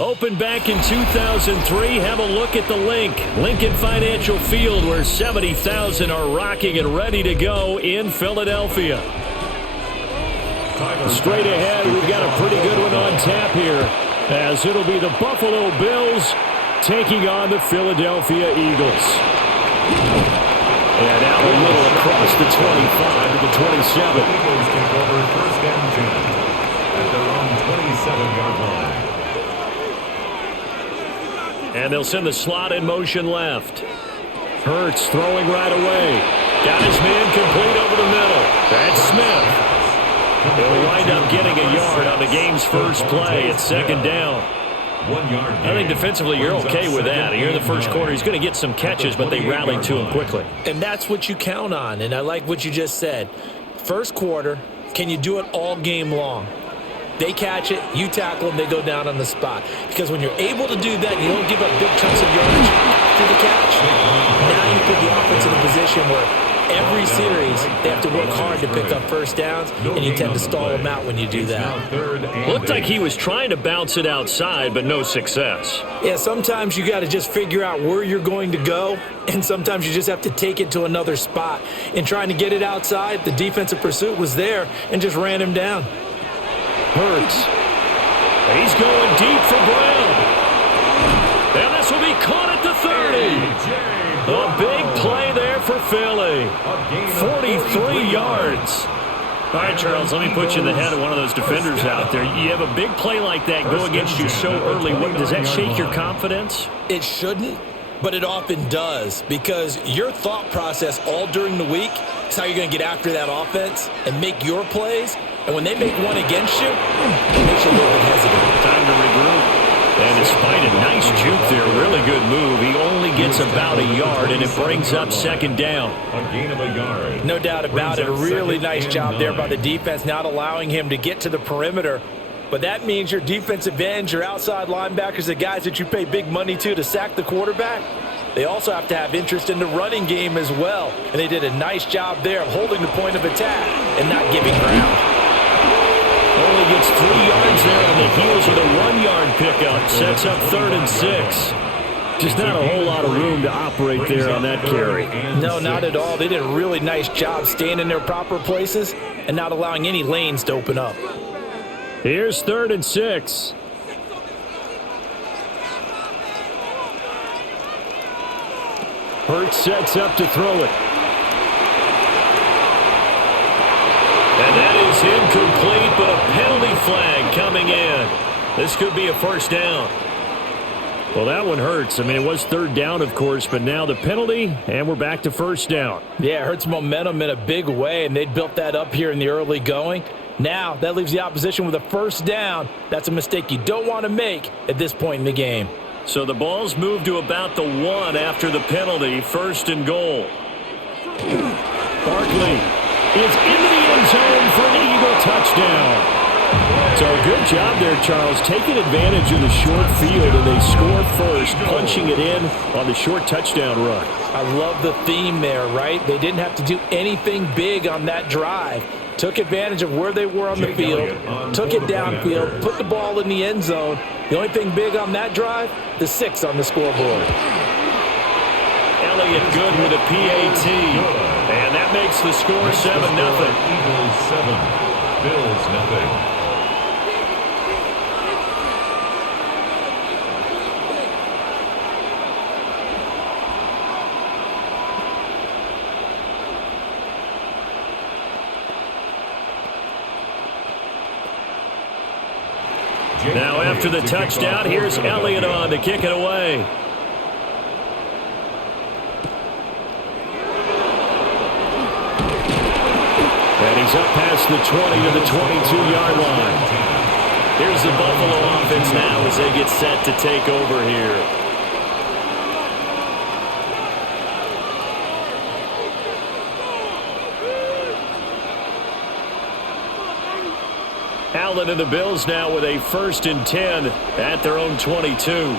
Opened back in 2003, have a look at the Lincoln Financial Field, where 70,000 are rocking and ready to go in Philadelphia. Straight ahead, we've got a pretty good one on tap here, as it'll be the Buffalo Bills taking on the Philadelphia Eagles. And out a little across the 25 to the 27. The Eagles take over first and 10 at their own 27-yard line. And they'll send the slot in motion left. Hurts throwing right away. Got his man complete over the middle. That's Smith. He'll wind up getting a yard on the game's first play at second down. 1 yard. I think defensively you're okay with that. Here in the first quarter, he's going to get some catches, but they rallied to him quickly. And that's what you count on, and I like what you just said. First quarter, can you do it all game long? They catch it, you tackle them, they go down on the spot. Because when you're able to do that, you don't give up big chunks of yardage after the catch. Now you put the offense in a position where every series they have to work hard to pick up first downs, and you tend to stall them out when you do that. Looked like he was trying to bounce it outside, but no success. Yeah, sometimes you got to just figure out where you're going to go, and sometimes you just have to take it to another spot. In trying to get it outside, the defensive pursuit was there and just ran him down. Hurts. He's going deep for Brown. And this will be caught at the 30. A big play there for Philly. 43 yards. All right, Charles, let me put you in the head of one of those defenders out there. You have a big play like that go against you so early. Does that shake your confidence? It shouldn't, but it often does, because your thought process all during the week is how you're going to get after that offense and make your plays. And when they make one against you, it makes you a little bit hesitant. Time to regroup. And despite a nice juke there, really good move, he only gets about a yard, and it brings up second down. A gain of a yard. No doubt about it. A really nice job there by the defense, not allowing him to get to the perimeter. But that means your defensive ends, your outside linebackers, the guys that you pay big money to sack the quarterback, they also have to have interest in the running game as well. And they did a nice job there of holding the point of attack and not giving ground. Only gets 3 yards there on the heels of the 1-yard pickup. Sets up 3rd and 6. Just not a whole lot of room to operate there on that carry. No, not at all. They did a really nice job staying in their proper places and not allowing any lanes to open up. Here's 3rd and 6. Hurts sets up to throw it. And that is incomplete, but a penalty flag coming in. This could be a first down. Well, that one hurts. I mean, it was 3rd down, of course, but now the penalty, and we're back to first down. Yeah, it hurts momentum in a big way, and they built that up here in the early going. Now, that leaves the opposition with a first down. That's a mistake you don't want to make at this point in the game. So the ball's moved to about the 1 after the penalty, 1st and goal. Barkley is into the end zone for an Eagle touchdown. So a good job there, Charles, taking advantage of the short field, and they score first, punching it in on the short touchdown run. I love the theme there, right? They didn't have to do anything big on that drive. Took advantage of where they were on the field, took it downfield, put the ball in the end zone. The only thing big on that drive, the 6 on the scoreboard. Elliott good with a PAT. And that makes the score 7-0. Eagles 7, Bills 0. Now after the touchdown, here's Elliott on to kick it away. And he's up past the 20 to the 22-yard line. Here's the Buffalo offense now as they get set to take over here. Allen and the Bills now with a 1st and 10 at their own 22.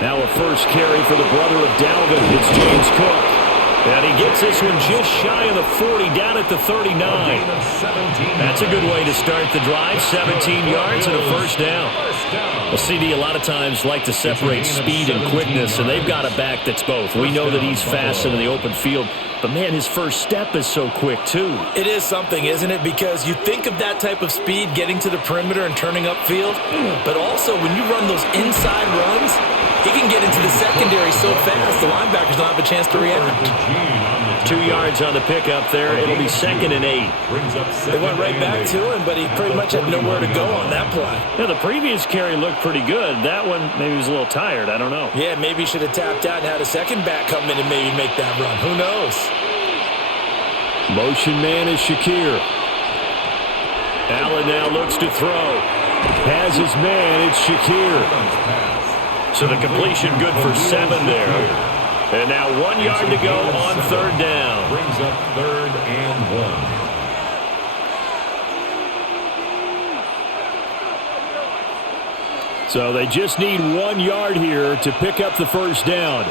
Now a first carry for the brother of Dalvin. It's James Cook. And he gets this one just shy of the 40, down at the 39. That's a good way to start the drive. 17 yards and a first down. Well, CD a lot of times like to separate speed and quickness, and they've got a back that's both. We know that he's fast in the open field, but, man, his first step is so quick, too. It is something, isn't it? Because you think of that type of speed getting to the perimeter and turning upfield, but also when you run those inside runs, he can get into the secondary so fast, the linebackers don't have a chance to react. 2 yards on the pickup there. It'll be 2nd and 8. They went right back to him, but he pretty much had nowhere to go on that play. Yeah, the previous carry looked pretty good. That one, maybe he was a little tired. I don't know. Yeah, maybe he should have tapped out and had a second back come in and maybe make that run. Who knows? Motion man is Shakir. Allen now looks to throw. Has his man. It's Shakir. So the completion good for 7 there. And now 1 yard to go on 3rd down. Brings up 3rd and 1. So they just need 1 yard here to pick up the first down.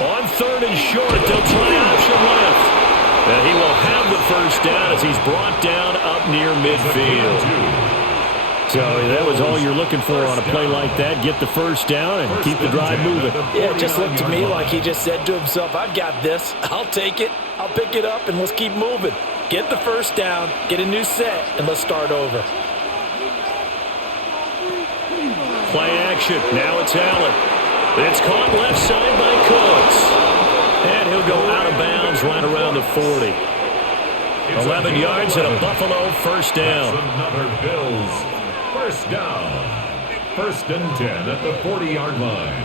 On 3rd and short, they'll try option left. And he will have the first down as he's brought down up near midfield. So that was all you're looking for on a play like that. Get the first down and keep the drive moving. Yeah, it just looked to me like he just said to himself, I've got this. I'll take it. I'll pick it up, and let's keep moving. Get the first down, get a new set, and let's start over. Play action. Now it's Allen. It's caught left side by Cooks. And he'll go out of bounds right around the 40. 11 yards and a Buffalo first down. Another Bills first down. 1st and 10 at the 40-yard line.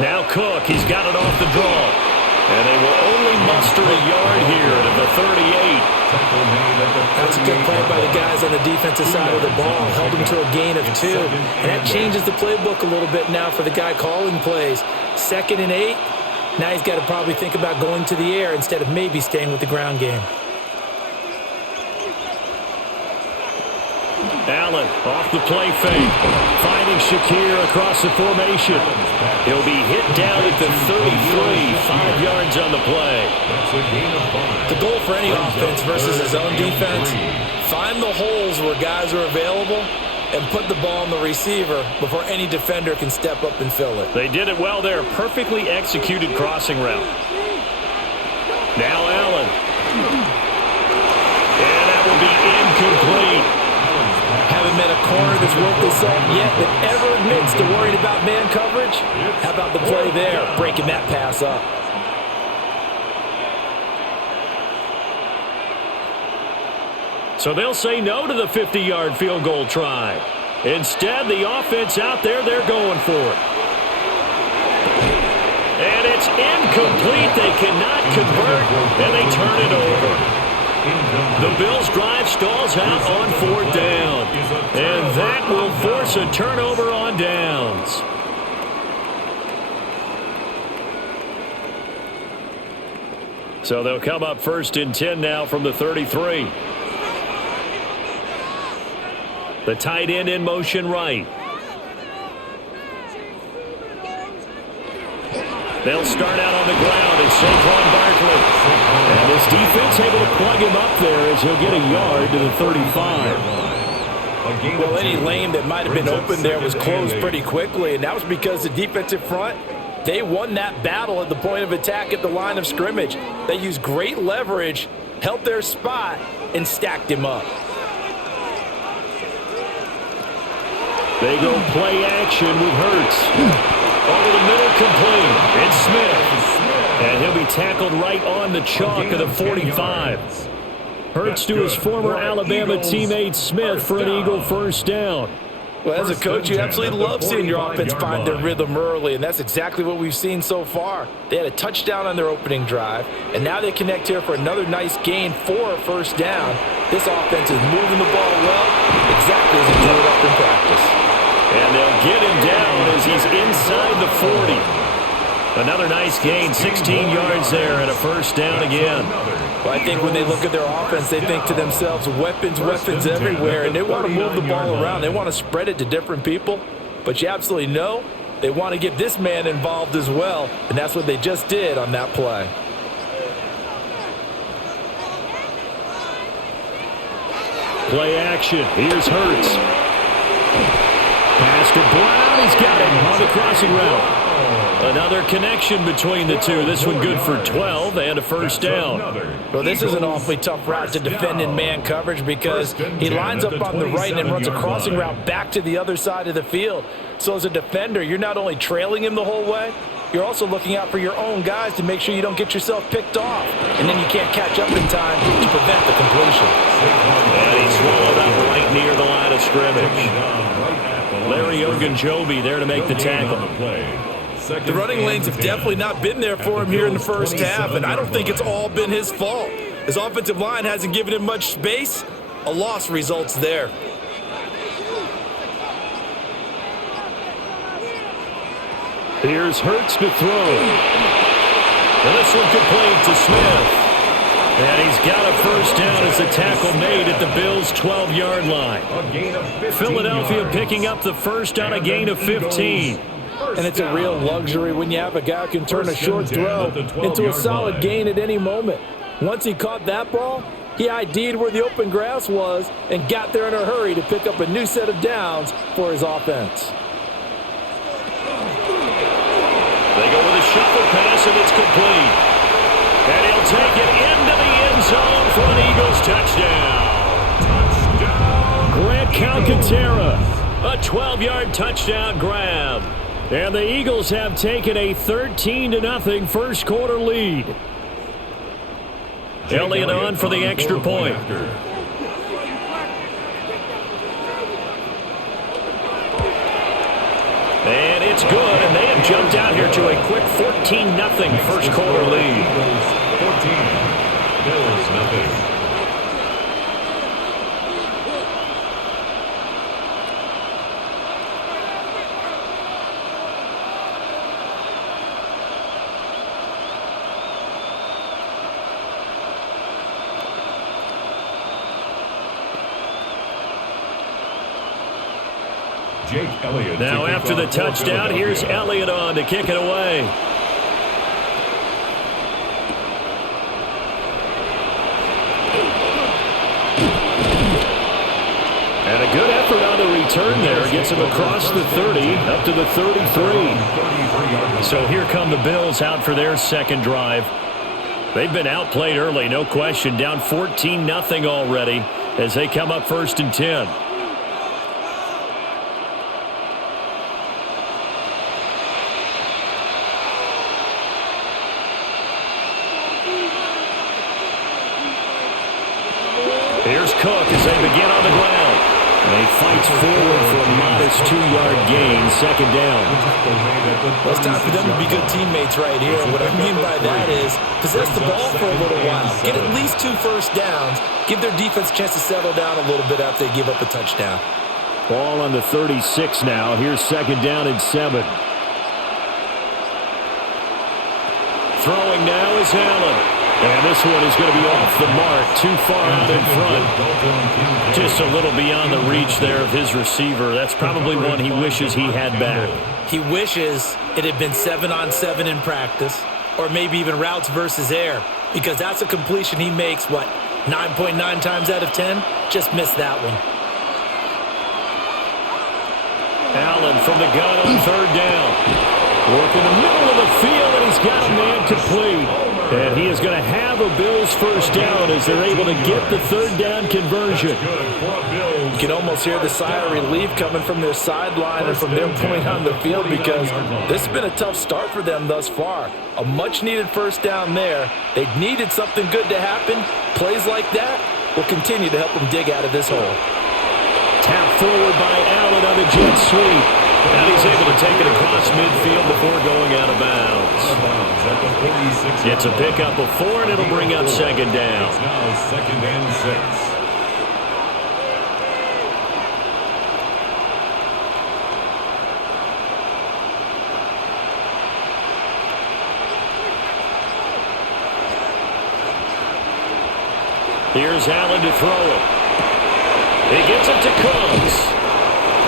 Now Cook, he's got it off the draw. And they will only muster a yard here to the 38. That's a good play by the guys on the defensive side of the ball. Held him to a gain of 2. And that changes the playbook a little bit now for the guy calling plays. 2nd and 8. Now he's got to probably think about going to the air instead of maybe staying with the ground game. Allen off the play fake. Finding Shakir across the formation. He'll be hit down at the 33. 5 yards on the play. The goal for any offense versus his own defense, find the holes where guys are available and put the ball on the receiver before any defender can step up and fill it. They did it well there. Perfectly executed crossing route. Now Allen. And that will be incomplete. Haven't met a corner that's worth the salt yet that ever admits to worrying about man coverage. How about the play there, breaking that pass up? So they'll say no to the 50-yard field goal try. Instead, the offense out there, they're going for it. And it's incomplete. They cannot convert, and they turn it over. The Bills' drive stalls out on 4th down. And that will force a turnover on downs. So they'll come up 1st and 10 now from the 33. The tight end in motion right. They'll start out on the ground. It's Saquon Barkley. And this defense able to plug him up there as he'll get a yard to the 35. Well, any lane that might have been open there was closed pretty quickly, and that was because the defensive front, they won that battle at the point of attack at the line of scrimmage. They used great leverage, held their spot, and stacked him up. They go play action with Hurts. Over the middle, complete. It's Smith. And he'll be tackled right on the chalk of the 45. Hurts to his former Alabama teammate Smith for an Eagle first down. Well, as a coach, you absolutely love seeing your offense find their rhythm early, and that's exactly what we've seen so far. They had a touchdown on their opening drive, and now they connect here for another nice gain for a first down. This offense is moving the ball well, exactly as it drew it up in practice. And they'll get him down as he's inside the 40. Another nice gain, 16 yards there, and a first down again. Well, I think when they look at their offense, they think to themselves, weapons everywhere, and they want to move the ball around. They want to spread it to different people, but you absolutely know they want to get this man involved as well, and that's what they just did on that play. Play action. Here's Hurts. Pass to Brown. He's got him on the crossing route. Another connection between the two. This one good for 12 and a first down. Well, this is an awfully tough route to defend in man coverage because he lines up on the right and runs a crossing route back to the other side of the field. So as a defender, you're not only trailing him the whole way, you're also looking out for your own guys to make sure you don't get yourself picked off. And then you can't catch up in time to prevent the completion. And he's swallowed up right near the line of scrimmage. Larry Ogunjobi there to make the tackle. The running lanes have definitely not been there for him here in the first half, and I don't think it's all been his fault. His offensive line hasn't given him much space. A loss results there. Here's Hurts to throw. And this one complete to Smith. And he's got a first down as the tackle made at the Bills' 12-yard line. Philadelphia picking up the first on a gain of 15. And it's a real luxury when you have a guy who can turn a short throw into a solid gain at any moment. Once he caught that ball, he ID'd where the open grass was and got there in a hurry to pick up a new set of downs for his offense. They go with a shuffle pass, and it's complete. And he'll take it into the end zone for an Eagles touchdown. Grant Calcaterra, a 12-yard touchdown grab. And the Eagles have taken a 13-0 first quarter lead. Elliott on for the extra point. And it's good, and they have jumped out here to a quick 14-0 first quarter lead. 14, Bills nothing. Jake Elliott. Now after the touchdown, here's Elliott on to kick it away. And a good effort on the return there. Gets him across the 30, up to the 33. So here come the Bills out for their second drive. They've been outplayed early, no question. Down 14-0 already as they come up 1st and 10. Here's Cook as they begin on the ground. And he fights forward for a modest 2-yard gain, second down. Well, it's time for them to be good teammates right here. What I mean by that is possess the ball for a little while. Get at least 2 first downs. Give their defense a chance to settle down a little bit after they give up a touchdown. Ball on the 36 now. Here's second down and 7. Throwing now is Allen. And this one is going to be off the mark, too far out in front. Just a little beyond the reach there of his receiver. That's probably one he wishes he had back. He wishes it had been 7-on-7 in practice, or maybe even routes versus air, because that's a completion he makes, 9.9 times out of 10? Just missed that one. Allen from the gun on third down. Work in the middle of the field, and he's got a man complete. And he is going to have a Bills first down as they're able to get the third down conversion. You can almost hear the sigh of relief coming from their sideline and from their point on the field because this has been a tough start for them thus far. A much-needed first down there. They needed something good to happen. Plays like that will continue to help them dig out of this hole. Tap forward by Allen on the jet sweep. And he's able to take it across midfield before going out of bounds. It's a pickup of 4, and it'll bring up second down. It's now 2nd and 6. Here's Allen to throw it. He gets it to Cooks.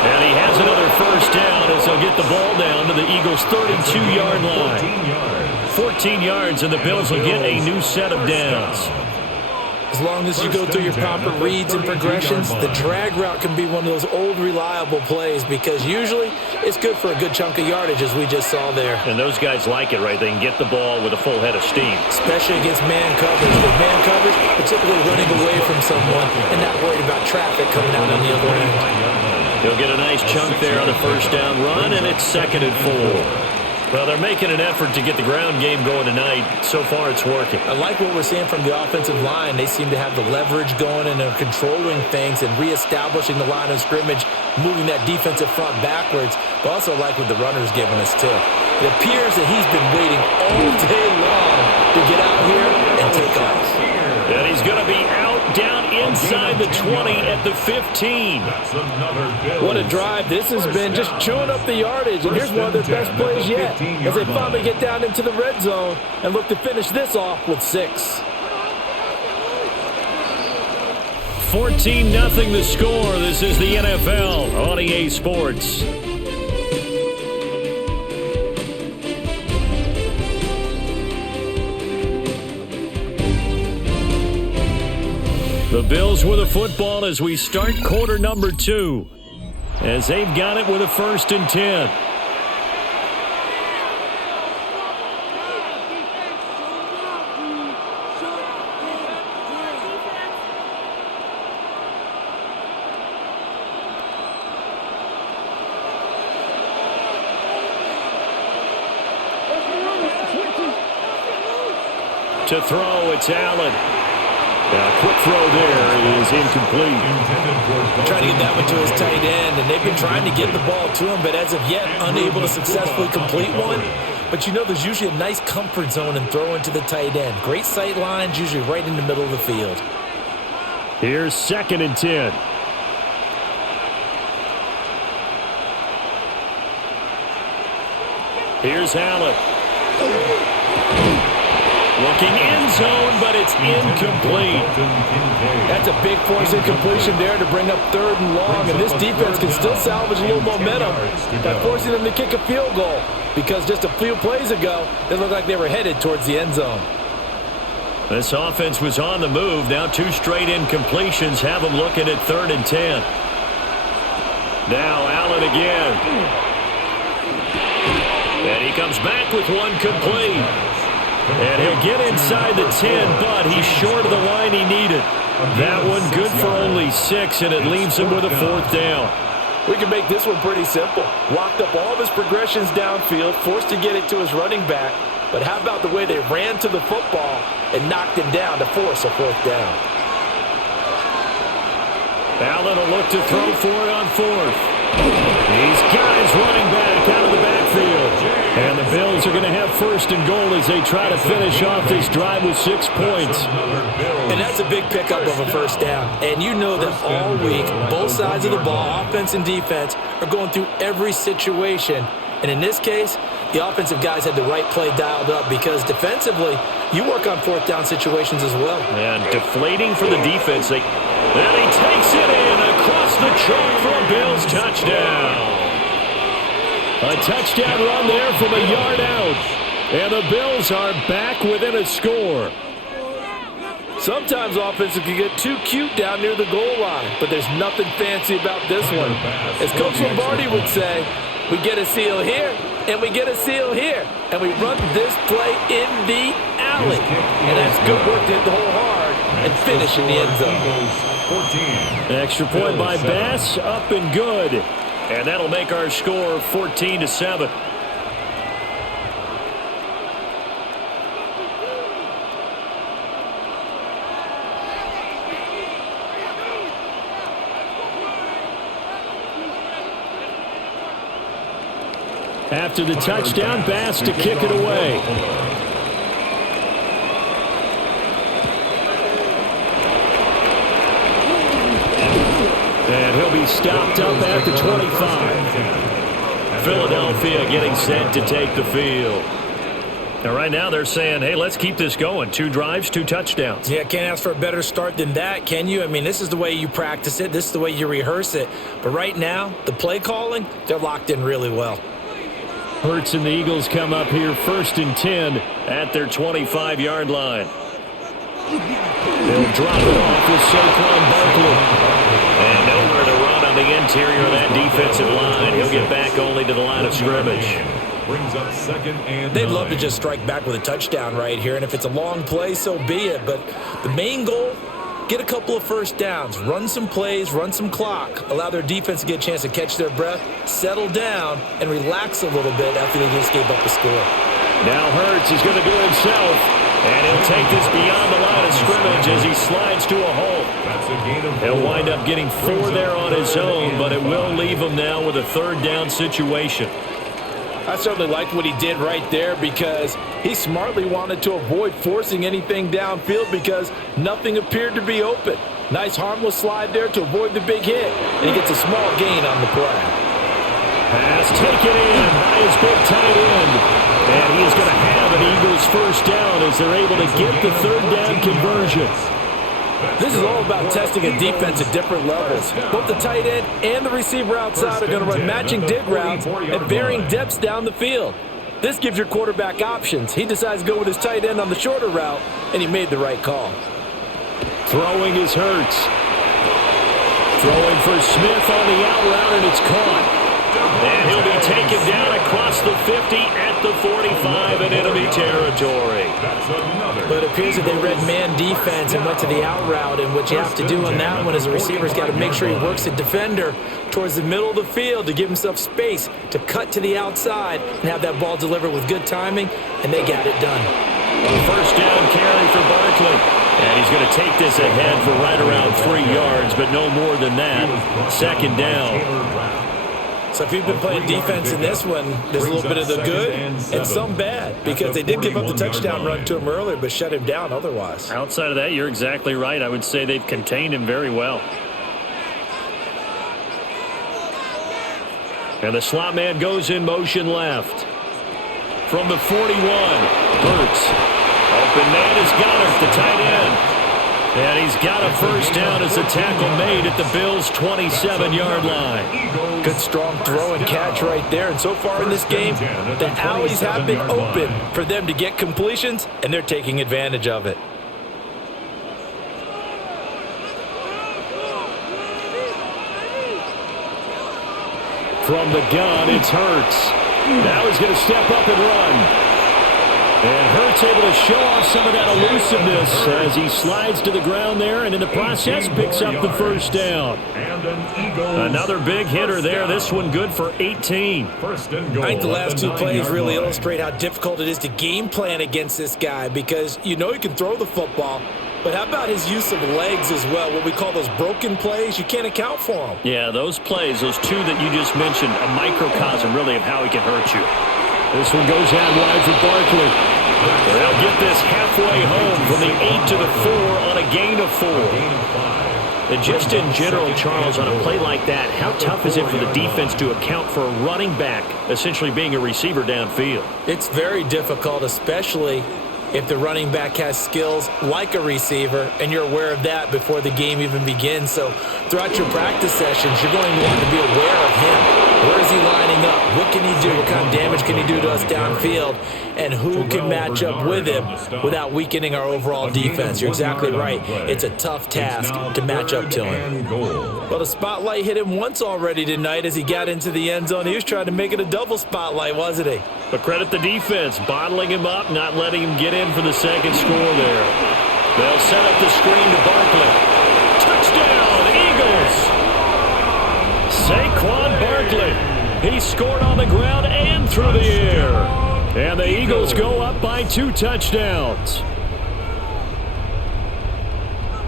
And he has another first down as they'll get the ball down to the Eagles' 32-yard line. 14 yards, and the Bills will get a new set of downs. As long as you go through your proper reads and progressions, the drag route can be one of those old reliable plays because usually it's good for a good chunk of yardage, as we just saw there. And those guys like it, right? They can get the ball with a full head of steam. Especially against man coverage. With man coverage, they're typically running away from someone and not worried about traffic coming out on the other end. He'll get a nice chunk there on the first down run, and it's 2nd and 4. Well, they're making an effort to get the ground game going tonight. So far, it's working. I like what we're seeing from the offensive line. They seem to have the leverage going, and they're controlling things and reestablishing the line of scrimmage, moving that defensive front backwards. But also like what the runner's giving us, too. It appears that he's been waiting all day long to get out here and take off. And he's going to be out down inside the 20 at the 15. What a drive. This has been just chewing up the yardage. And here's one of their best plays yet as they finally get down into the red zone and look to finish this off with 6. 14-0 the score. This is the NFL on EA Sports. The Bills with the football as we start quarter number 2. As they've got it with a 1st and 10. To throw, it's Allen. A quick throw there is incomplete. Trying to get that one to his tight end, and they've been trying to get the ball to him, but as of yet, unable to successfully complete one. But you know there's usually a nice comfort zone in throwing to the tight end. Great sight lines, usually right in the middle of the field. Here's 2nd and 10. Here's Allen. Looking end zone, but it's incomplete. That's a big force incompletion there to bring up 3rd and long, and this defense can still salvage a little momentum by forcing them to kick a field goal because just a few plays ago, they looked like they were headed towards the end zone. This offense was on the move. Now 2 straight incompletions have them looking at 3rd and 10. Now Allen again. And he comes back with one complete. And he'll get inside the 10, but he's short of the line he needed. That one good for only 6, and it leaves him with a 4th down. We can make this one pretty simple. Locked up all of his progressions downfield, forced to get it to his running back. But how about the way they ran to the football and knocked him down to force a 4th down? Allen will look to throw for it on 4th. These guys running back out of the backfield. And the Bills are going to have 1st and goal as they try to finish off this drive with 6 points. And that's a big pickup of a 1st down. And you know that all week, both sides of the ball, offense and defense, are going through every situation. And in this case, the offensive guys had the right play dialed up because defensively, you work on 4th down situations as well. And deflating for the defense. And he takes it in across the chalk for a Bills touchdown. A touchdown run there from a yard out. And the Bills are back within a score. Sometimes offenses can get too cute down near the goal line, but there's nothing fancy about this one. As Coach Lombardi would say, we get a seal here, and we get a seal here, and we run this play in the alley. And that's good work to hit the hole hard and finish in the end zone. Extra point by Bass, up and good. And that'll make our score 14-7. After the touchdown, Bass to kick it away. And he'll be stopped up at the 25. Philadelphia getting set to take the field. Now, right now they're saying, hey, let's keep this going. 2 drives, 2 touchdowns. Yeah, can't ask for a better start than that, can you? I mean, this is the way you practice it. This is the way you rehearse it. But right now, the play calling, they're locked in really well. Hurts and the Eagles come up here 1st and 10 at their 25-yard line. They'll drop it off with Saquon Barkley. And nowhere to run on the interior of that defensive line. He'll get back only to the line of scrimmage. Brings up 2nd and 9. They'd love to just strike back with a touchdown right here, and if it's a long play, so be it. But the main goal, get a couple of first downs, run some plays, run some clock, allow their defense to get a chance to catch their breath, settle down, and relax a little bit after they just gave up the score. Now Hurts is going to do it himself, and he'll take this beyond the line of scrimmage as he slides to a hole. He'll wind up getting 4 there on his own, but it will leave him now with a 3rd down situation. I certainly liked what he did right there because he smartly wanted to avoid forcing anything downfield because nothing appeared to be open. Nice harmless slide there to avoid the big hit, and he gets a small gain on the play. Pass taken in by his big tight end. And he is going to have an Eagles 1st down as they're able to get the 3rd down conversion. This is all about testing a defense at different levels. Both the tight end and the receiver outside are going to run matching dig routes at varying depths down the field. This gives your quarterback options. He decides to go with his tight end on the shorter route, and he made the right call. Throwing is Hurts. Throwing for Smith on the out route, and it's caught. And he'll be taken down across the 50 at the 45 in enemy territory. But it appears that they read man defense and went to the out route, and what you have to do on that one as a receiver's got to make sure he works the defender towards the middle of the field to give himself space to cut to the outside and have that ball delivered with good timing, and they got it done. A 1st down carry for Barkley. And he's going to take this ahead for right around 3 yards, but no more than that. 2nd down. So if you've been playing defense in this one, there's a little bit of the good and some bad because they did give up the touchdown run to him earlier but shut him down otherwise. Outside of that, you're exactly right. I would say they've contained him very well. And the slot man goes in motion left. From the 41, Hurts. Open man is Goddard, the tight end. And he's got a 1st down as the tackle made at the Bills' 27-yard line. Good strong throw and catch right there. And so far in this game, the alleys have been open for them to get completions, and they're taking advantage of it. From the gun, it's Hurts. Now he's going to step up and run. And Hurts able to show off some of that elusiveness as he slides to the ground there, and in the process picks up the 1st down. Another big hitter there. This one good for 18. I think the last 2 plays really illustrate how difficult it is to game plan against this guy because you know he can throw the football, but how about his use of legs as well? What we call those broken plays, you can't account for them. Yeah, those plays, those 2 that you just mentioned, a microcosm really of how he can hurt you. This one goes out wide for Barkley. They'll get this halfway home from the 8 to the 4 on a gain of 4. And just in general, Charles, on a play like that, how tough is it for the defense to account for a running back essentially being a receiver downfield? It's very difficult, especially if the running back has skills like a receiver, and you're aware of that before the game even begins. So throughout your practice sessions, you're going to want to be aware of him. Where is he lining up? What can he do? What kind of damage can he do to us downfield? And who can match up with him without weakening our overall defense? You're exactly right. It's a tough task to match up to him. Well, the spotlight hit him once already tonight as he got into the end zone. He was trying to make it a double spotlight, wasn't he? But credit the defense, bottling him up, not letting him get in for the 2nd score there. They'll set up the screen to Barkley. Touchdown, Eagles! Saquon Barkley. He scored on the ground and through the air. And the Eagles go up by 2 touchdowns.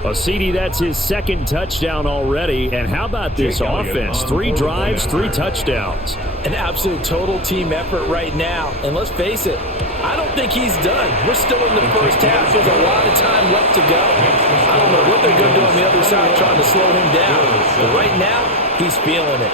Well, CD, that's his 2nd touchdown already. And how about this offense? 3 drives, 3 touchdowns. An absolute total team effort right now. And let's face it, I don't think he's done. We're still in the first half. There's a lot of time left to go. I don't know what they're going to do on the other side trying to slow him down. But right now, he's feeling it.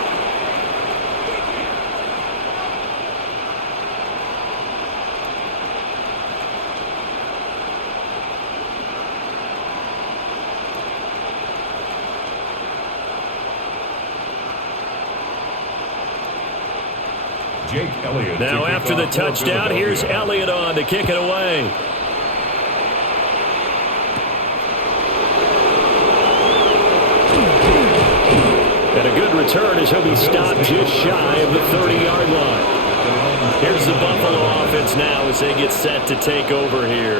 Jake Elliott. Now after the touchdown, here's Elliott on to kick it away. And a good return as he'll be stopped just shy of the 30-yard line. Here's the Buffalo offense now as they get set to take over here.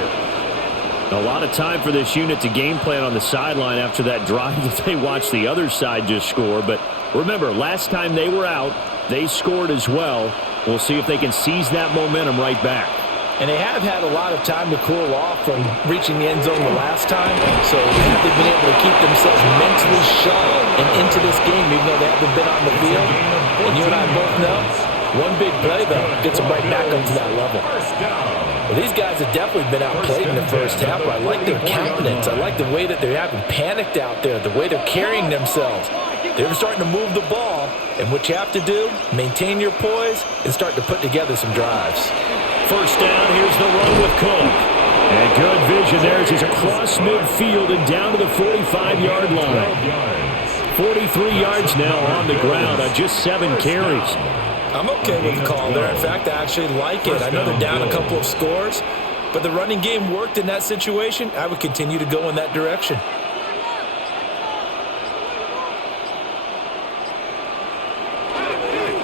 A lot of time for this unit to game plan on the sideline after that drive that they watched the other side just score. But remember, last time they were out, they scored as well. We'll see if they can seize that momentum right back. And they have had a lot of time to cool off from reaching the end zone the last time. So they've been able to keep themselves mentally sharp and into this game, even though they haven't been on the field. And you and I both know, one big play, though, gets them right back up to that level. Well, these guys have definitely been outplayed in the first half, but I like their countenance. I like the way that they haven't panicked out there, the way they're carrying themselves. They're starting to move the ball, and what you have to do, maintain your poise and start to put together some drives. First down, here's the run with Cook. And good vision there as he's across midfield and down to the 45-yard line. 43 yards now on the ground on just 7 carries. I'm okay with the call there. In fact, I actually like it. I know they're down a couple of scores, but the running game worked in that situation. I would continue to go in that direction.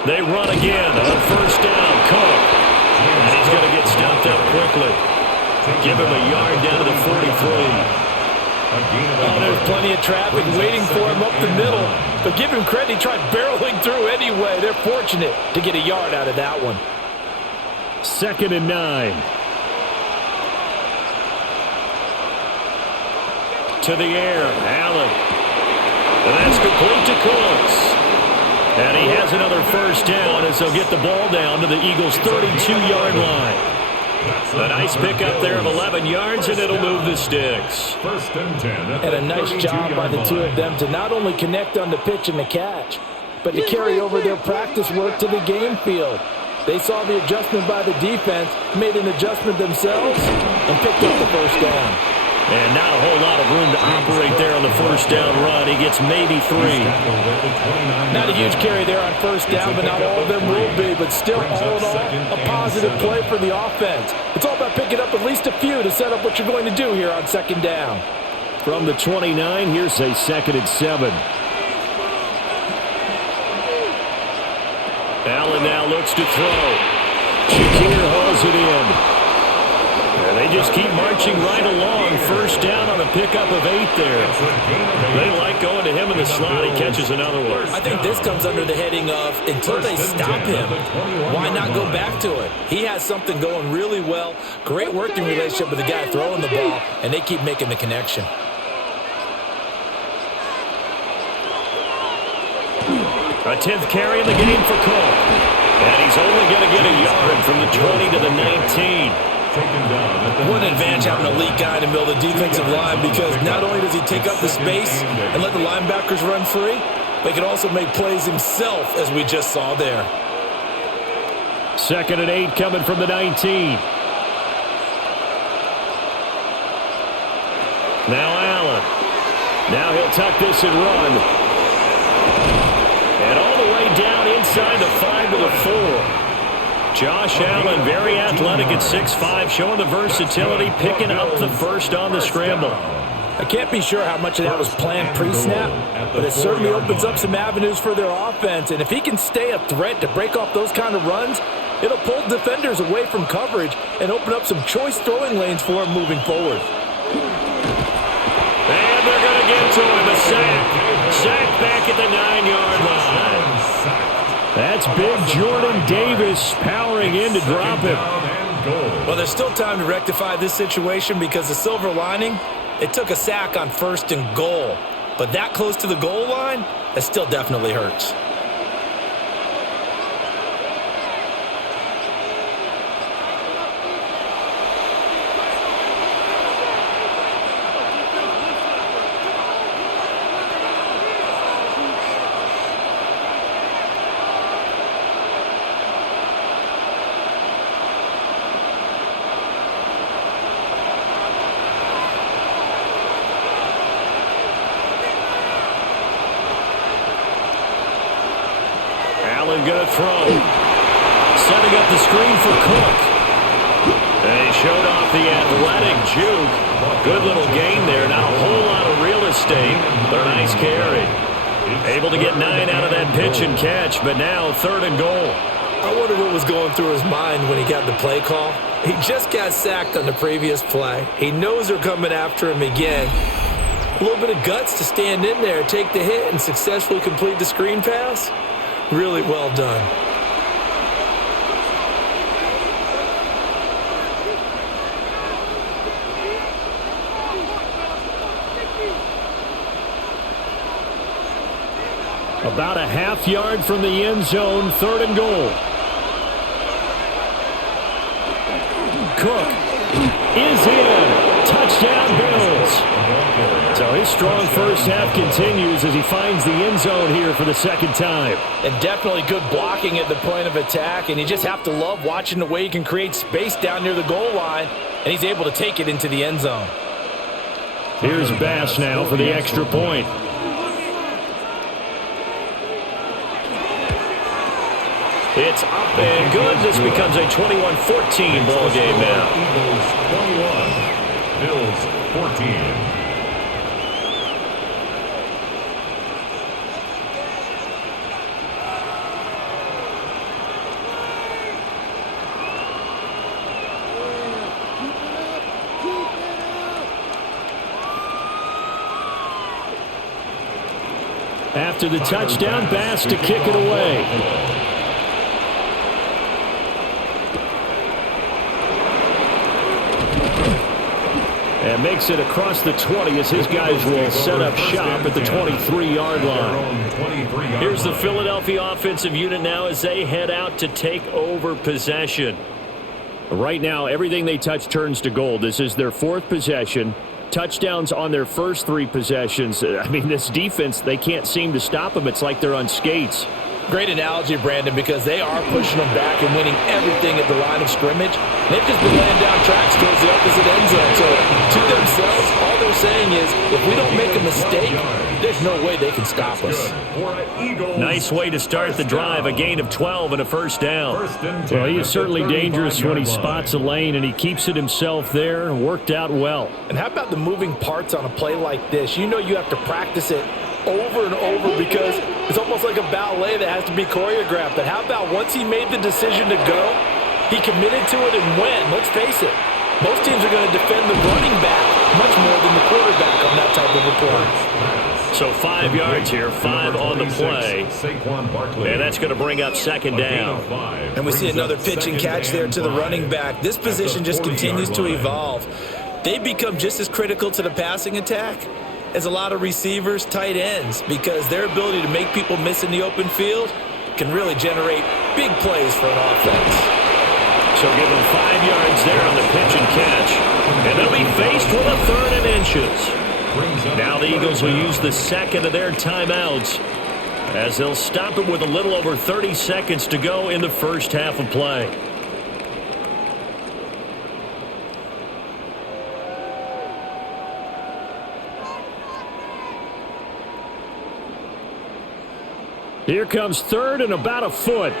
They run again on first down. Cook. And he's going to get stopped up quickly. Give him a yard down to the 43. Oh, there's plenty of traffic waiting for him up the middle. But give him credit, he tried barreling through anyway. They're fortunate to get a yard out of that one. 2nd and 9. To the air, Allen. And that's complete to Cooks. And he has another first down as they'll get the ball down to the Eagles' 32-yard line. A nice pickup there of 11 yards, and it'll move the sticks. First and 10. And a nice job by the two of them to not only connect on the pitch and the catch, but to carry over their practice work to the game field. They saw the adjustment by the defense, made an adjustment themselves, and picked up the first down. And not a whole lot of room to operate there on the first down run. He gets maybe 3. Not a huge carry there on first down, but not all of them will be. But still, all in all, a positive play for the offense. It's all about picking up at least a few to set up what you're going to do here on 2nd down. From the 29, here's a 2nd and 7. Allen now looks to throw. Shakir hauls it in. And they just keep marching right along. First down on a pickup of 8 there. They like going to him in the slot. He catches another one. I think this comes under the heading of until they stop him, why not go back to it? He has something going really well. Great working relationship with the guy throwing the ball, and they keep making the connection. A 10th carry in the game for Cook. And he's only going to get a yard from the 20 to the 19. What an advantage having a elite guy in the middle of the defensive line, because not only does he take up the space and let the linebackers run free, but he can also make plays himself, as we just saw there. 2nd and 8 coming from the 19. Now Allen. Now he'll tuck this and run. And all the way down inside the 5 to the 4. Josh Allen, very athletic at 6'5", showing the versatility, picking up the first on the scramble. I can't be sure how much of that was planned pre-snap, but it certainly opens up some avenues for their offense. And if he can stay a threat to break off those kind of runs, it'll pull defenders away from coverage and open up some choice throwing lanes for him moving forward. And they're going to get to him, a sack. Sack back at the 9-yard line. That's big Jordan Davis powering in to drop him. Well, there's still time to rectify this situation, because the silver lining, it took a sack on 1st and goal. But that close to the goal line, that still definitely hurts. Allen going to throw. Setting up the screen for Cook. They showed off the athletic juke. Good little gain there. Not a whole lot of real estate, but a nice carry. Able to get 9 out of that pitch and catch, but now 3rd and goal. I wonder what was going through his mind when he got the play call. He just got sacked on the previous play. He knows they're coming after him again. A little bit of guts to stand in there, take the hit, and successfully complete the screen pass. Really well done. About a half yard from the end zone, 3rd and goal. Cook is in. Touchdown, Bills. So his strong first half continues as he finds the end zone here for the 2nd time. And definitely good blocking at the point of attack, and you just have to love watching the way he can create space down near the goal line, and he's able to take it into the end zone. Here's Bass now for the extra point. It's up and good. This becomes a 21-14 ball game now. Eagles 21, Bills 14. After the touchdown, Bass to kick it away. And makes it across the 20 as his guys will set up shop at the 23-yard line. Here's the Philadelphia offensive unit now as they head out to take over possession. Right now, everything they touch turns to gold. This is their 4th possession. Touchdowns on their first 3 possessions. I mean, this defense, they can't seem to stop them. It's like they're on skates. Great analogy, Brandon, because they are pushing them back and winning everything at the line of scrimmage. They've just been laying down tracks towards the opposite end zone. So to themselves, all they're saying is, if we don't make a mistake, there's no way they can stop us. Nice way to start the drive, a gain of 12 and a first down. Well, he is certainly dangerous when he spots a lane, and he keeps it himself there. Worked out well. And how about the moving parts on a play like this? You know you have to practice it over and over because it's almost like a ballet that has to be choreographed. But how about once he made the decision to go, he committed to it and went. Let's face it, most teams are going to defend the running back much more than the quarterback on that type of a play. So 5 yards here, 5 on the play. And that's going to bring up 2nd down. And we see another pitch and catch there to the running back. This position just continues to evolve. They become just as critical to the passing attack as a lot of receivers, tight ends, because their ability to make people miss in the open field can really generate big plays for an offense. So give them 5 yards there on the pitch and catch. And they'll be faced with a 3rd and inches. Now the Eagles will use the 2nd of their timeouts as they'll stop it with a little over 30 seconds to go in the first half of play. Here comes 3rd and about a foot.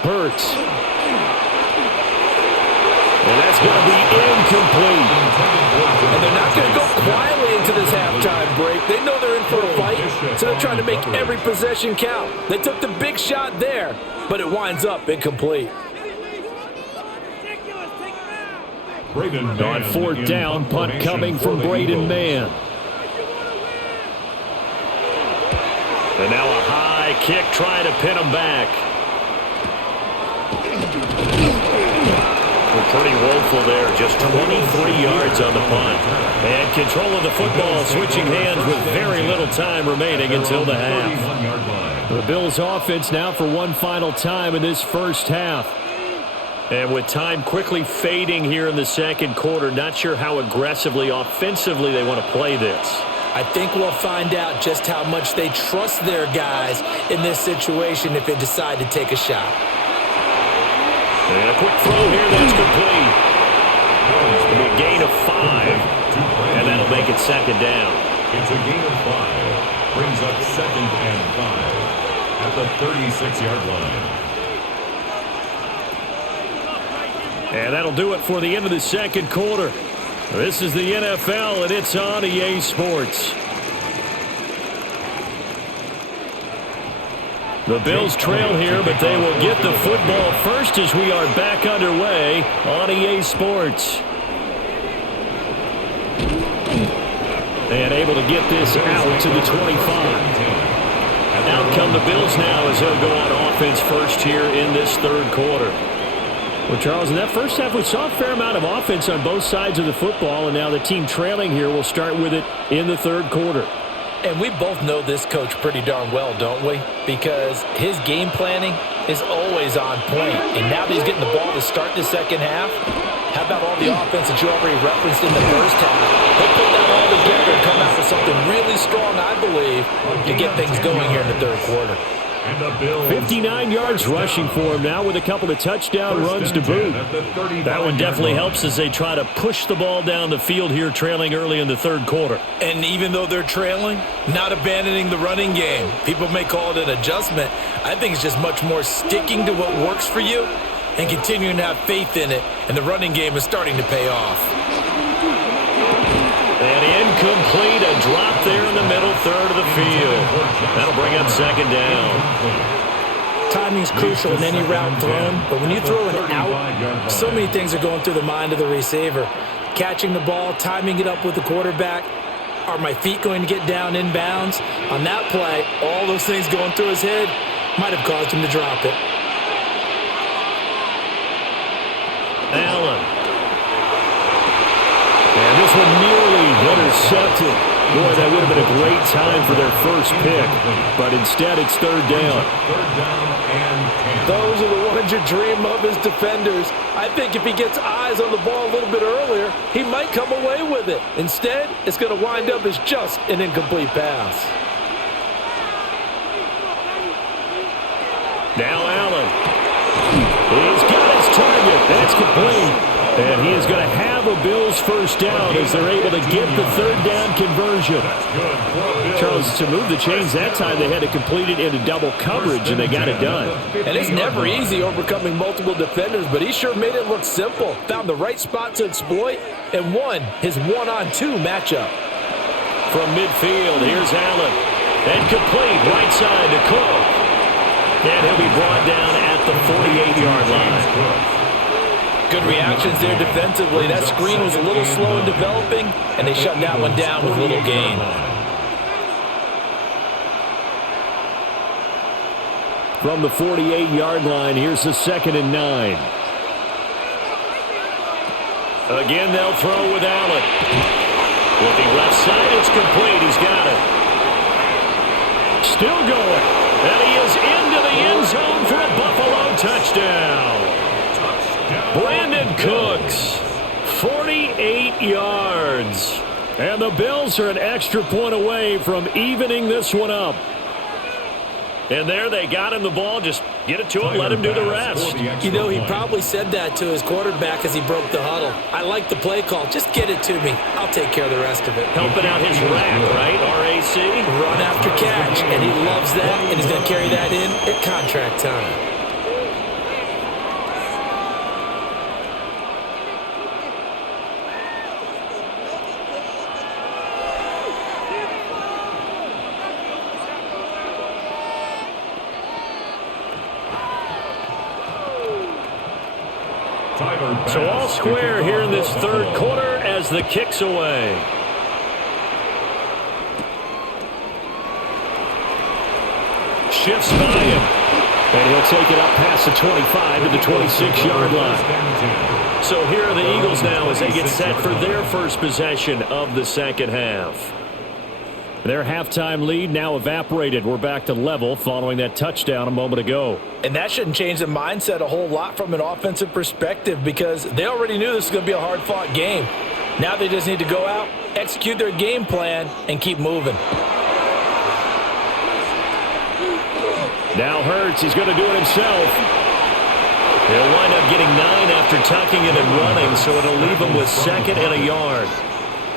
Hurts. And that's going to be incomplete. And they're not going to go quietly into this halftime break. They know they're in for a fight, so they're trying to make every possession count. They took the big shot there, but it winds up incomplete. On 4th down, punt coming from Braden Mann. And now a high kick trying to pin him back. We're pretty woeful there. Just 23 yards on the punt. And control of the football switching hands with very little time remaining until the half. The Bills offense now for one final time in this first half. And with time quickly fading here in the 2nd quarter, not sure how aggressively, offensively they want to play this. I think we'll find out just how much they trust their guys in this situation if they decide to take a shot. And a quick throw here, that's complete. A gain of 5, and that'll make it 2nd down. It's a gain of 5. Brings up 2nd and 5. at the 36-yard line. And that'll do it for the end of the second quarter. This is the NFL, and it's on EA Sports. The Bills trail here, but they will get the football first as we are back underway on EA Sports. And able to get this out to the 25. Out come the Bills now as they'll go on offense first here in this third quarter. Well, Charles, in that first half, we saw a fair amount of offense on both sides of the football, and now the team trailing here will start with it in the third quarter. And we both know this coach pretty darn well, don't we? Because his game planning is always on point. And now that he's getting the ball to start the second half, how about all the offense that you already referenced in the first half? He'll put that all together and come out with something really strong, I believe, to get things going here in the third quarter. 59 yards rushing for him now with a couple of touchdown runs to boot. That one definitely helps as they try to push the ball down the field here, trailing early in the third quarter. And even though they're trailing, not abandoning the running game. People may call it an adjustment. I think it's just much more sticking to what works for you and continuing to have faith in it. And the running game is starting to pay off. And incomplete, a drop there in the middle third of the field. That'll bring up second down. Timing's crucial in any route thrown, but when you throw an out, so many things are going through the mind of the receiver. Catching the ball, timing it up with the quarterback. Are my feet going to get down inbounds? On that play, all those things going through his head might have caused him to drop it. Allen. And this one nearly intercepted. Boy, that would have been a great time for their first pick. But instead, it's third down. Those are the ones you dream of as defenders. I think if he gets eyes on the ball a little bit earlier, he might come away with it. Instead, it's going to wind up as just an incomplete pass. Now Allen. He's got his target. That's complete. And he is going to have a Bills first down as they're able to get the third down conversion. Charles, to move the chains that time, they had to complete it into double coverage, and they got it done. And it's never easy overcoming multiple defenders, but he sure made it look simple. Found the right spot to exploit and won his one-on-two matchup. From midfield, here's Allen. And complete, right side to Cook. And he'll be brought down at the 48-yard line. Good reactions there defensively. That screen was a little slow in developing, and they shut that one down with little gain. From the 48-yard line, here's the 2nd and 9. Again, they'll throw with Allen. Looking left side, it's complete. He's got it. Still going. And he is into the end zone for a Buffalo touchdown. Brandon Cooks, 48 yards. And the Bills are an extra point away from evening this one up. And there they got him the ball. Just get it to him, let him do the rest. You know, he probably said that to his quarterback as he broke the huddle. I like the play call. Just get it to me. I'll take care of the rest of it. Helping out his rack, right? RAC. Run after catch. And he loves that, and he's going to carry that in at contract time. So all square here in this third quarter as the kick's away. Shifts by him. And he'll take it up past the 25 to the 26-yard line. So here are the Eagles now as they get set for their first possession of the second half. Their halftime lead now evaporated. We're back to level following that touchdown a moment ago. And that shouldn't change the mindset a whole lot from an offensive perspective because they already knew this was going to be a hard-fought game. Now they just need to go out, execute their game plan, and keep moving. Now Hurts, he's going to do it himself. He'll wind up getting 9 after tucking it and running, so it'll leave him with 2nd and a yard.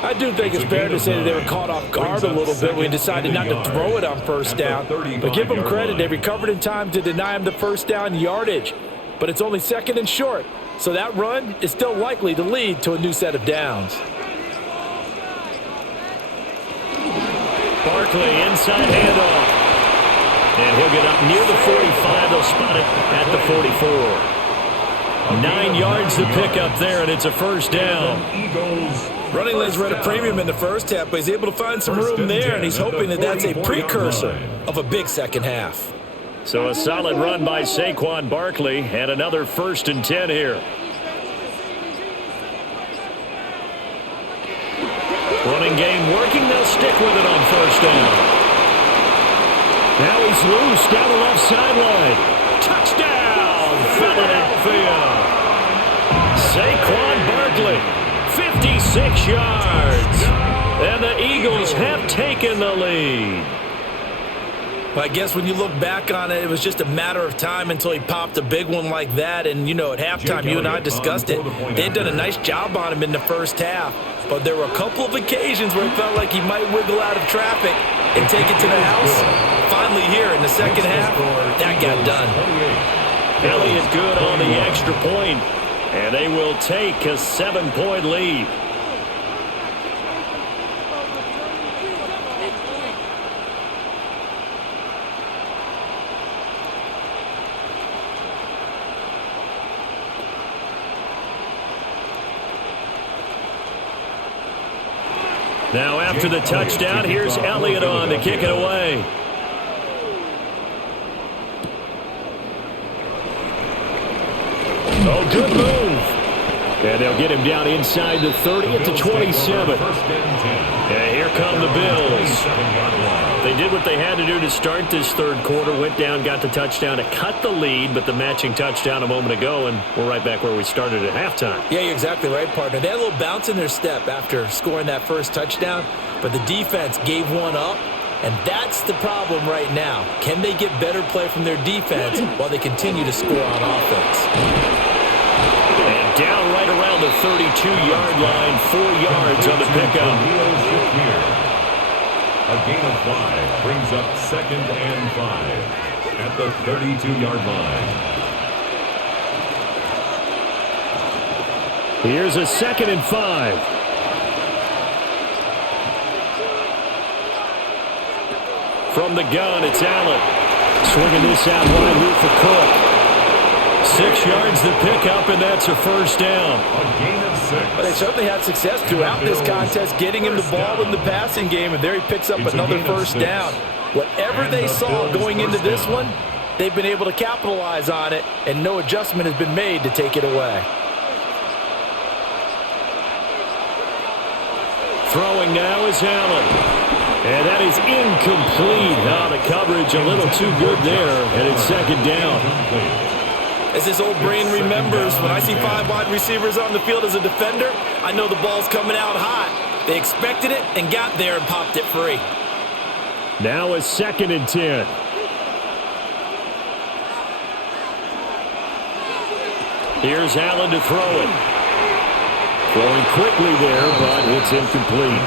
I do think it's fair to say that they were caught off guard a little bit when we decided not to throw it on first down. But give them credit, they recovered in time to deny him the first down yardage. But it's only second and short, so that run is still likely to lead to a new set of downs. Barkley, inside handoff. And he'll get up near the 45. They'll spot it at the 44. 9 yards to pick up there, and it's a first down. Running lanes were at a premium in the first half, but he's able to find some room there, and he's hoping that that's a precursor of a big second half. So a solid run by Saquon Barkley, and another 1st and 10 here. Running game working, they'll stick with it on first down. Now he's loose down the left sideline. Touchdown, Philadelphia. Saquon Barkley, 56 yards. And the Eagles have taken the lead. Well, I guess when you look back on it, it was just a matter of time until he popped a big one like that. And, you know, at halftime, you and I discussed it. They had done a nice job on him in the first half. But there were a couple of occasions where it felt like he might wiggle out of traffic and take it to the house. Finally here in the second half, that got done. Elliott good on the extra point, and they will take a 7-point lead. Now after the touchdown, here's Elliott on to kick it away. Oh, good move. And they'll get him down inside the 30 at the 27. And here come the Bills. They did what they had to do to start this third quarter. Went down, got the touchdown to cut the lead, but the matching touchdown a moment ago, and we're right back where we started at halftime. Yeah, you're exactly right, partner. They had a little bounce in their step after scoring that first touchdown, but the defense gave one up, and that's the problem right now. Can they get better play from their defense while they continue to score on offense? And down right around the 32-yard line, 4 yards on the pickup. A gain of 5 brings up 2nd and 5 at the 32-yard line. Here's a 2nd and 5. From the gun, it's Allen. Swinging this out wide loop for Cook. 6 yards to pick up, and that's a first down. A gain of 6. But they certainly had success throughout this contest, getting him the ball in the passing game, and there he picks up another first down. Whatever they saw going into this one, they've been able to capitalize on it, and no adjustment has been made to take it away. Throwing now is Allen. And that is incomplete. Now the coverage a little too good there, and it's 2nd down. As his old brain remembers, when I see 5 wide receivers on the field as a defender, I know the ball's coming out hot. They expected it and got there and popped it free. Now a 2nd and 10. Here's Allen to throw it. Throwing quickly there, but it's incomplete.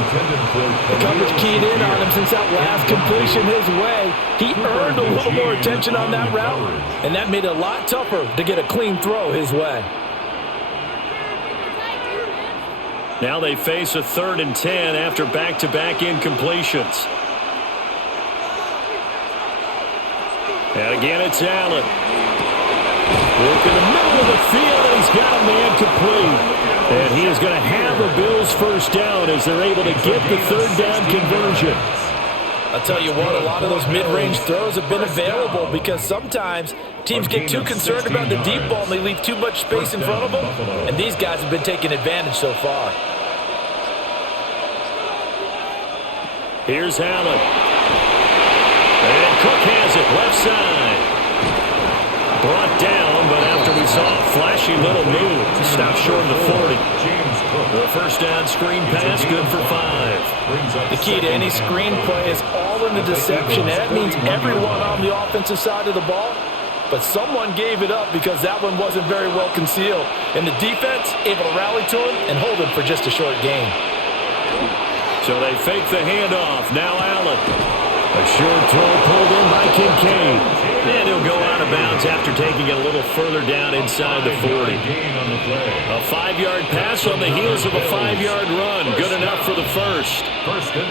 The coverage keyed in on him since that last completion his way. He earned a little more attention on that route, and that made it a lot tougher to get a clean throw his way. Now they face a 3rd and 10 after back-to-back incompletions. And again, it's Allen. Look in the middle of the field, and he's got a man complete. And he is going to have a Bills first down as they're able to get the 3rd down conversion. I'll tell you what, a lot of those mid-range throws have been available because sometimes teams get too concerned about the deep ball and they leave too much space in front of them, and these guys have been taking advantage so far. Here's Allen. And Cook has it, left side. Brought down, but after we saw a flashy little move, stopped short of the 40. The first down screen pass, good for 5. The key to any screen play is all in the deception. That means everyone on the offensive side of the ball, but someone gave it up because that one wasn't very well concealed. And the defense able to rally to him and hold him for just a short gain. So they fake the handoff. Now Allen. A short throw pulled in by Kincaid. And he'll go out of bounds after taking it a little further down inside the 40. A 5-yard pass on the heels of a 5-yard run. Good enough for the first.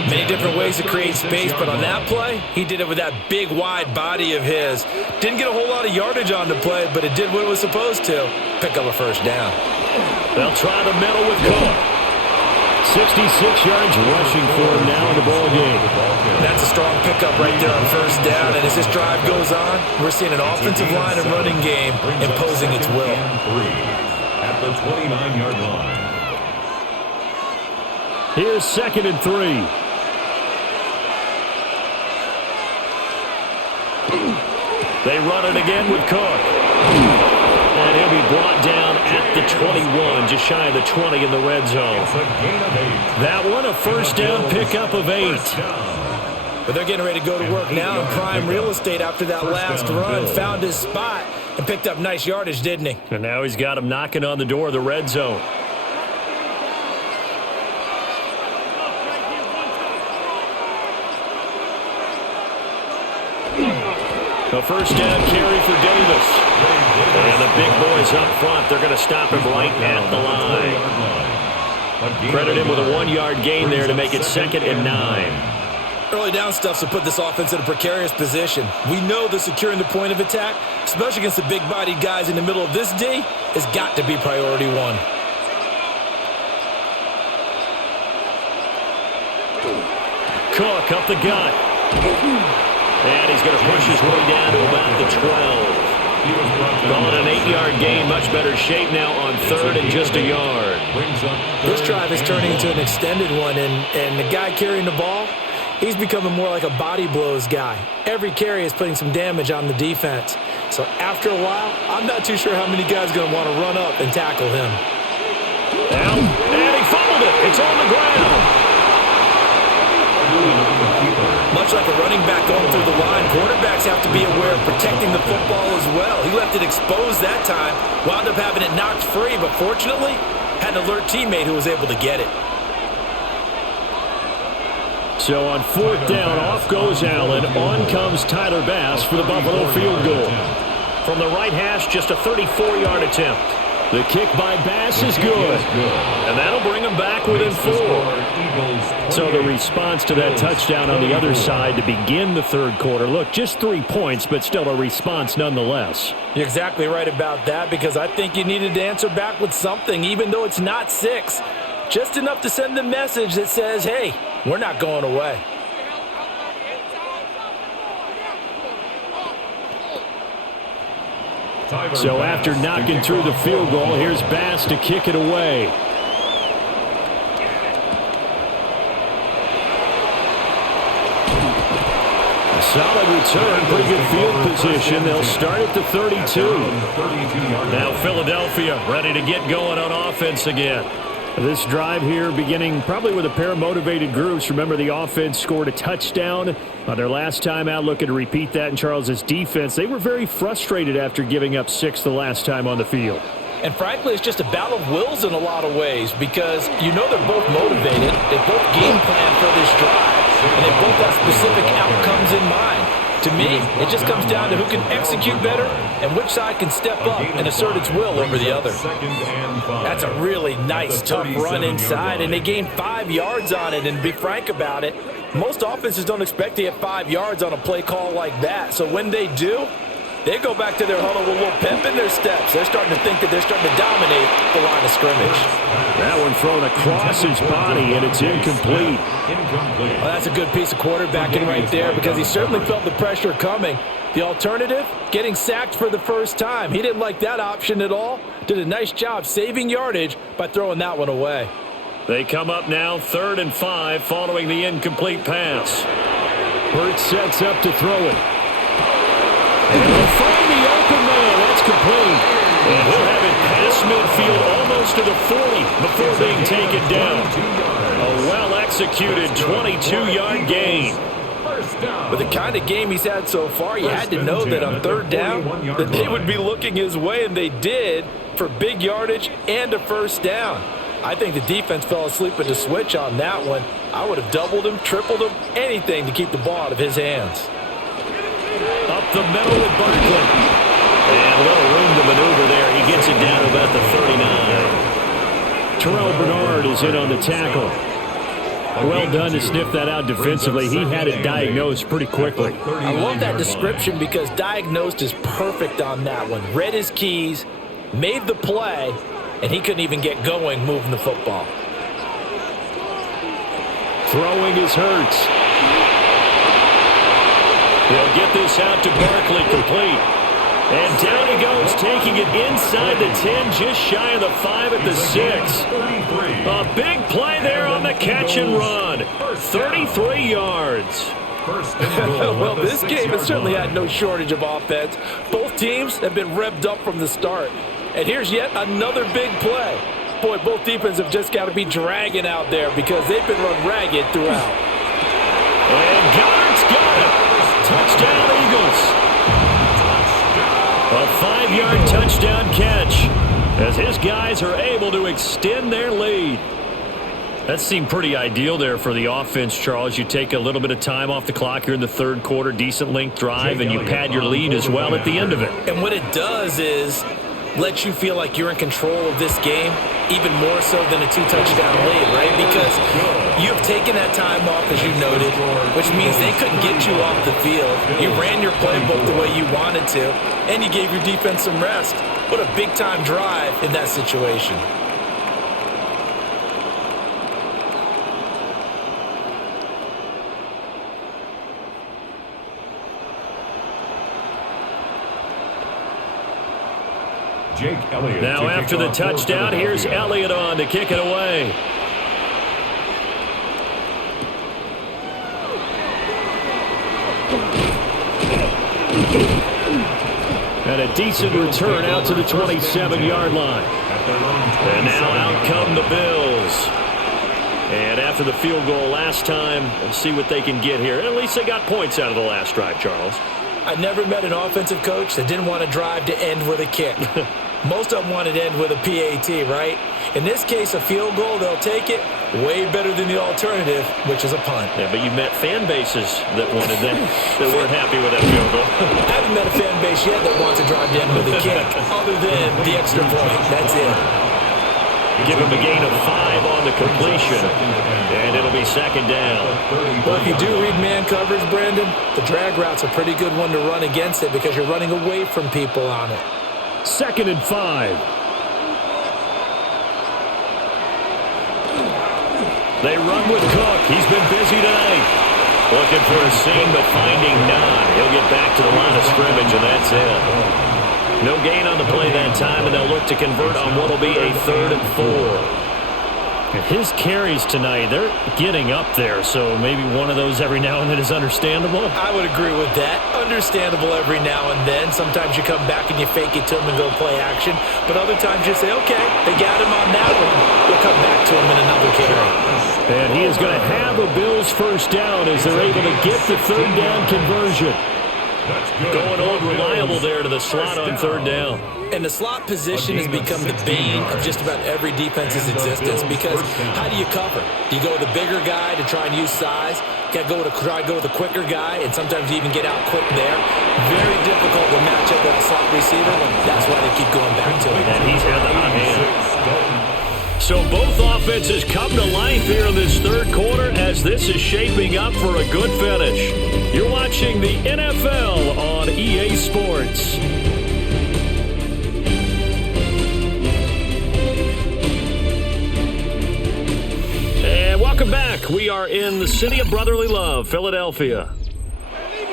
Many different ways to create space, but on that play, he did it with that big, wide body of his. Didn't get a whole lot of yardage on the play, but it did what it was supposed to. Pick up a first down. They'll try the middle with Cook. 66 yards rushing for him now in the ball game. That's a strong pickup right there on first down, and as this drive goes on, we're seeing an offensive line and running game imposing its will. At the 29-yard line. Here's 2nd and 3. They run it again with Cook. And he'll be brought down at the 21, just shy of the 20 in the red zone. That one, a first down pickup of 8. But they're getting ready to go to work now in prime real estate after that last run. Found his spot and picked up nice yardage, didn't he? And now he's got him knocking on the door of the red zone. A first down carry for Davis. And the big boys up front, they're going to stop him right at the line. Credit him with a 1-yard gain there to make it 2nd and 9. Early down stuff to put this offense in a precarious position. We know that securing the point of attack, especially against the big-bodied guys in the middle of this D, has got to be priority 1. Cook up the gut. And he's going to push his way down to about the 12. Calling an 8-yard gain, much better shape now on 3rd and just a yard. This drive is turning into an extended one, and the guy carrying the ball, he's becoming more like a body blows guy. Every carry is putting some damage on the defense. So after a while, I'm not too sure how many guys are going to want to run up and tackle him. Now, and he fumbled it. It's on the ground. Much like a running back going through the line, quarterbacks have to be aware of protecting the football as well. He left it exposed that time, wound up having it knocked free, but fortunately, had an alert teammate who was able to get it. So on 4th down, off goes Allen. On comes Tyler Bass for the Buffalo field goal. From the right hash, just a 34-yard attempt. The kick by Bass is good. And that'll bring him back within 4. So the response to that touchdown on the other side to begin the 3rd quarter. Look, just 3 points, but still a response nonetheless. You're exactly right about that, because I think you needed to answer back with something, even though it's not 6. Just enough to send the message that says, hey, we're not going away. So after knocking through the field goal, here's Bass to kick it away. A solid return, pretty good field position. They'll start at the 32. Now Philadelphia ready to get going on offense again. This drive here beginning probably with a pair of motivated groups. Remember, the offense scored a touchdown on their last time out. Looking to repeat that in Charles's defense. They were very frustrated after giving up 6 the last time on the field. And frankly, it's just a battle of wills in a lot of ways, because you know they're both motivated. They both game plan for this drive, and they both have specific outcomes in mind. To me, it just comes down to who can execute better and which side can step up and assert its will over the other. That's a really nice, tough run inside, and they gained 5 yards on it. And to be frank about it, most offenses don't expect to get 5 yards on a play call like that. So when they do, they go back to their huddle with a little pep in their steps. They're starting to think that they're starting to dominate the line of scrimmage. That one thrown across his body, and it's incomplete. Well, that's a good piece of quarterbacking right there, because he certainly felt the pressure coming. The alternative, getting sacked for the first time. He didn't like that option at all. Did a nice job saving yardage by throwing that one away. They come up now 3rd and 5 following the incomplete pass. Hurts sets up to throw it. And they'll find the open man. That's complete. And he'll have it past midfield almost to the 40 before being taken down. A well-executed 22-yard gain. With the kind of game he's had so far, you had to know that on 3rd down that they would be looking his way, and they did, for big yardage and a first down. I think the defense fell asleep at the switch on that one. I would have doubled him, tripled him, anything to keep the ball out of his hands. Up the middle with Barkley. And a little room to maneuver there. He gets it down to about the 39. Terrell Bernard is in on the tackle. Well done to sniff that out defensively. He had it diagnosed pretty quickly. I love that description because diagnosed is perfect on that one. Read his keys, made the play, and he couldn't even get going moving the football. Throwing is Hurts. He'll get this out to Barkley, complete. And down he goes, taking it inside the 10, just shy of the 5 at the 6. A big play there on the catch and run. 33 yards. Well, this game has certainly had no shortage of offense. Both teams have been revved up from the start. And here's yet another big play. Boy, both defenses have just got to be dragging out there because they've been run ragged throughout. And Goddard's got it. Touchdown, Eagles. A 5-yard touchdown catch as his guys are able to extend their lead. That seemed pretty ideal there for the offense, Charles. You take a little bit of time off the clock here in the third quarter, decent length drive, and you pad your lead as well at the end of it. And what it does is let you feel like you're in control of this game, even more so than a 2-touchdown lead, right? Because you've taken that time off, as you noted, which means they couldn't get you off the field. You ran your playbook the way you wanted to, and you gave your defense some rest. What a big-time drive in that situation. Jake Elliott. Now after the touchdown, here's Elliott on to kick it away. And a decent return out to the 27-yard line. And now out come the Bills. And after the field goal last time, we'll see what they can get here. At least they got points out of the last drive, Charles. I never met an offensive coach that didn't want to drive to end with a kick. Most of them wanted to end with a PAT, right? In this case, a field goal, they'll take it. Way better than the alternative, which is a punt. Yeah, but you met fan bases that wanted that weren't happy with that field goal. I haven't met a fan base yet that wants to drive to end with a kick, other than the extra point. That's it. Give him a gain of 5 on the completion, and it'll be second down. Well, if you do read man coverage, Brandon, the drag route's a pretty good one to run against it because you're running away from people on it. 2nd and 5. They run with Cook. He's been busy tonight. Looking for a seam, but finding none. He'll get back to the line of scrimmage, and that's it. No gain on the play that time, and they'll look to convert on what will be a 3rd and 4. His carries tonight, they're getting up there, so maybe one of those every now and then is understandable. I would agree with that. Understandable every now and then. Sometimes you come back and you fake it to him and go play action, but other times you say, okay, they got him on that one. We'll come back to him in another carry. And he is going to have a Bills first down as they're able to get the 3rd down conversion. Going old reliable there to the slot on 3rd down. And the slot position has become the bane of just about every defense's existence because how do you cover? Do you go with the bigger guy to try and use size? You got to try to go with the quicker guy, and sometimes you even get out quick there. Very difficult to match up with a slot receiver. That's why they keep going back to it. And he's had the hot hand. So both offenses come to life here in this 3rd quarter as this is shaping up for a good finish. You're watching the NFL on EA Sports. And welcome back. We are in the city of brotherly love, Philadelphia.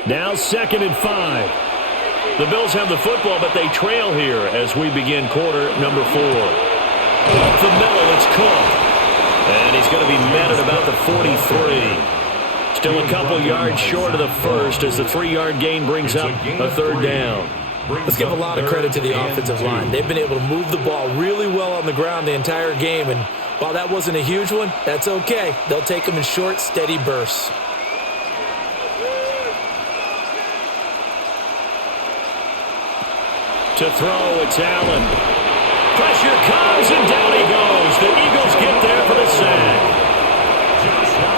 Now 2nd and 5. The Bills have the football, but they trail here as we begin quarter number 4. Up the middle, it's Cook. And he's going to be met at about the 43. Still a couple yards short of the first as the 3-yard gain brings up a 3rd down. Let's give a lot of credit to the offensive line. They've been able to move the ball really well on the ground the entire game, and while that wasn't a huge one, that's okay. They'll take them in short, steady bursts. To throw, it's Allen. Pressure comes, and down he goes. The Eagles get there for the sack.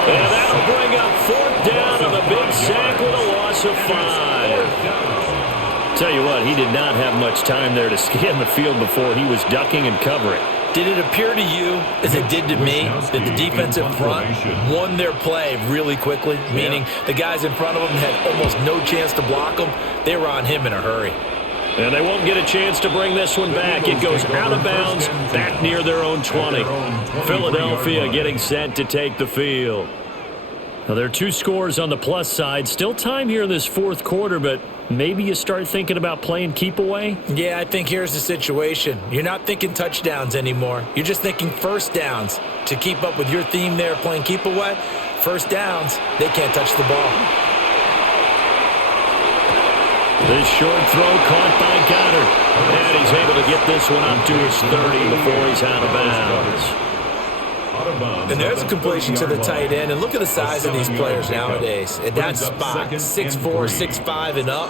And that'll bring up fourth down on the big sack with a loss of 5. Tell you what, he did not have much time there to scan the field before he was ducking and covering. Did it appear to you, as it did to me, that the defensive front won their play really quickly? Meaning the guys in front of them had almost no chance to block them. They were on him in a hurry. And they won't get a chance to bring this one back. It goes out of bounds back near their own 20. Philadelphia getting set to take the field. Now, there are 2 scores on the plus side. Still time here in this fourth quarter, but maybe you start thinking about playing keep away? Yeah, I think here's the situation. You're not thinking touchdowns anymore. You're just thinking first downs. To keep up with your theme there, playing keep away, first downs, they can't touch the ball. This short throw caught by Goddard. And he's able to get this one up to his 30 before he's out of bounds. And there's a completion to the tight end. And look at the size of these players nowadays. At that spot, 6'4", 6'5", and up.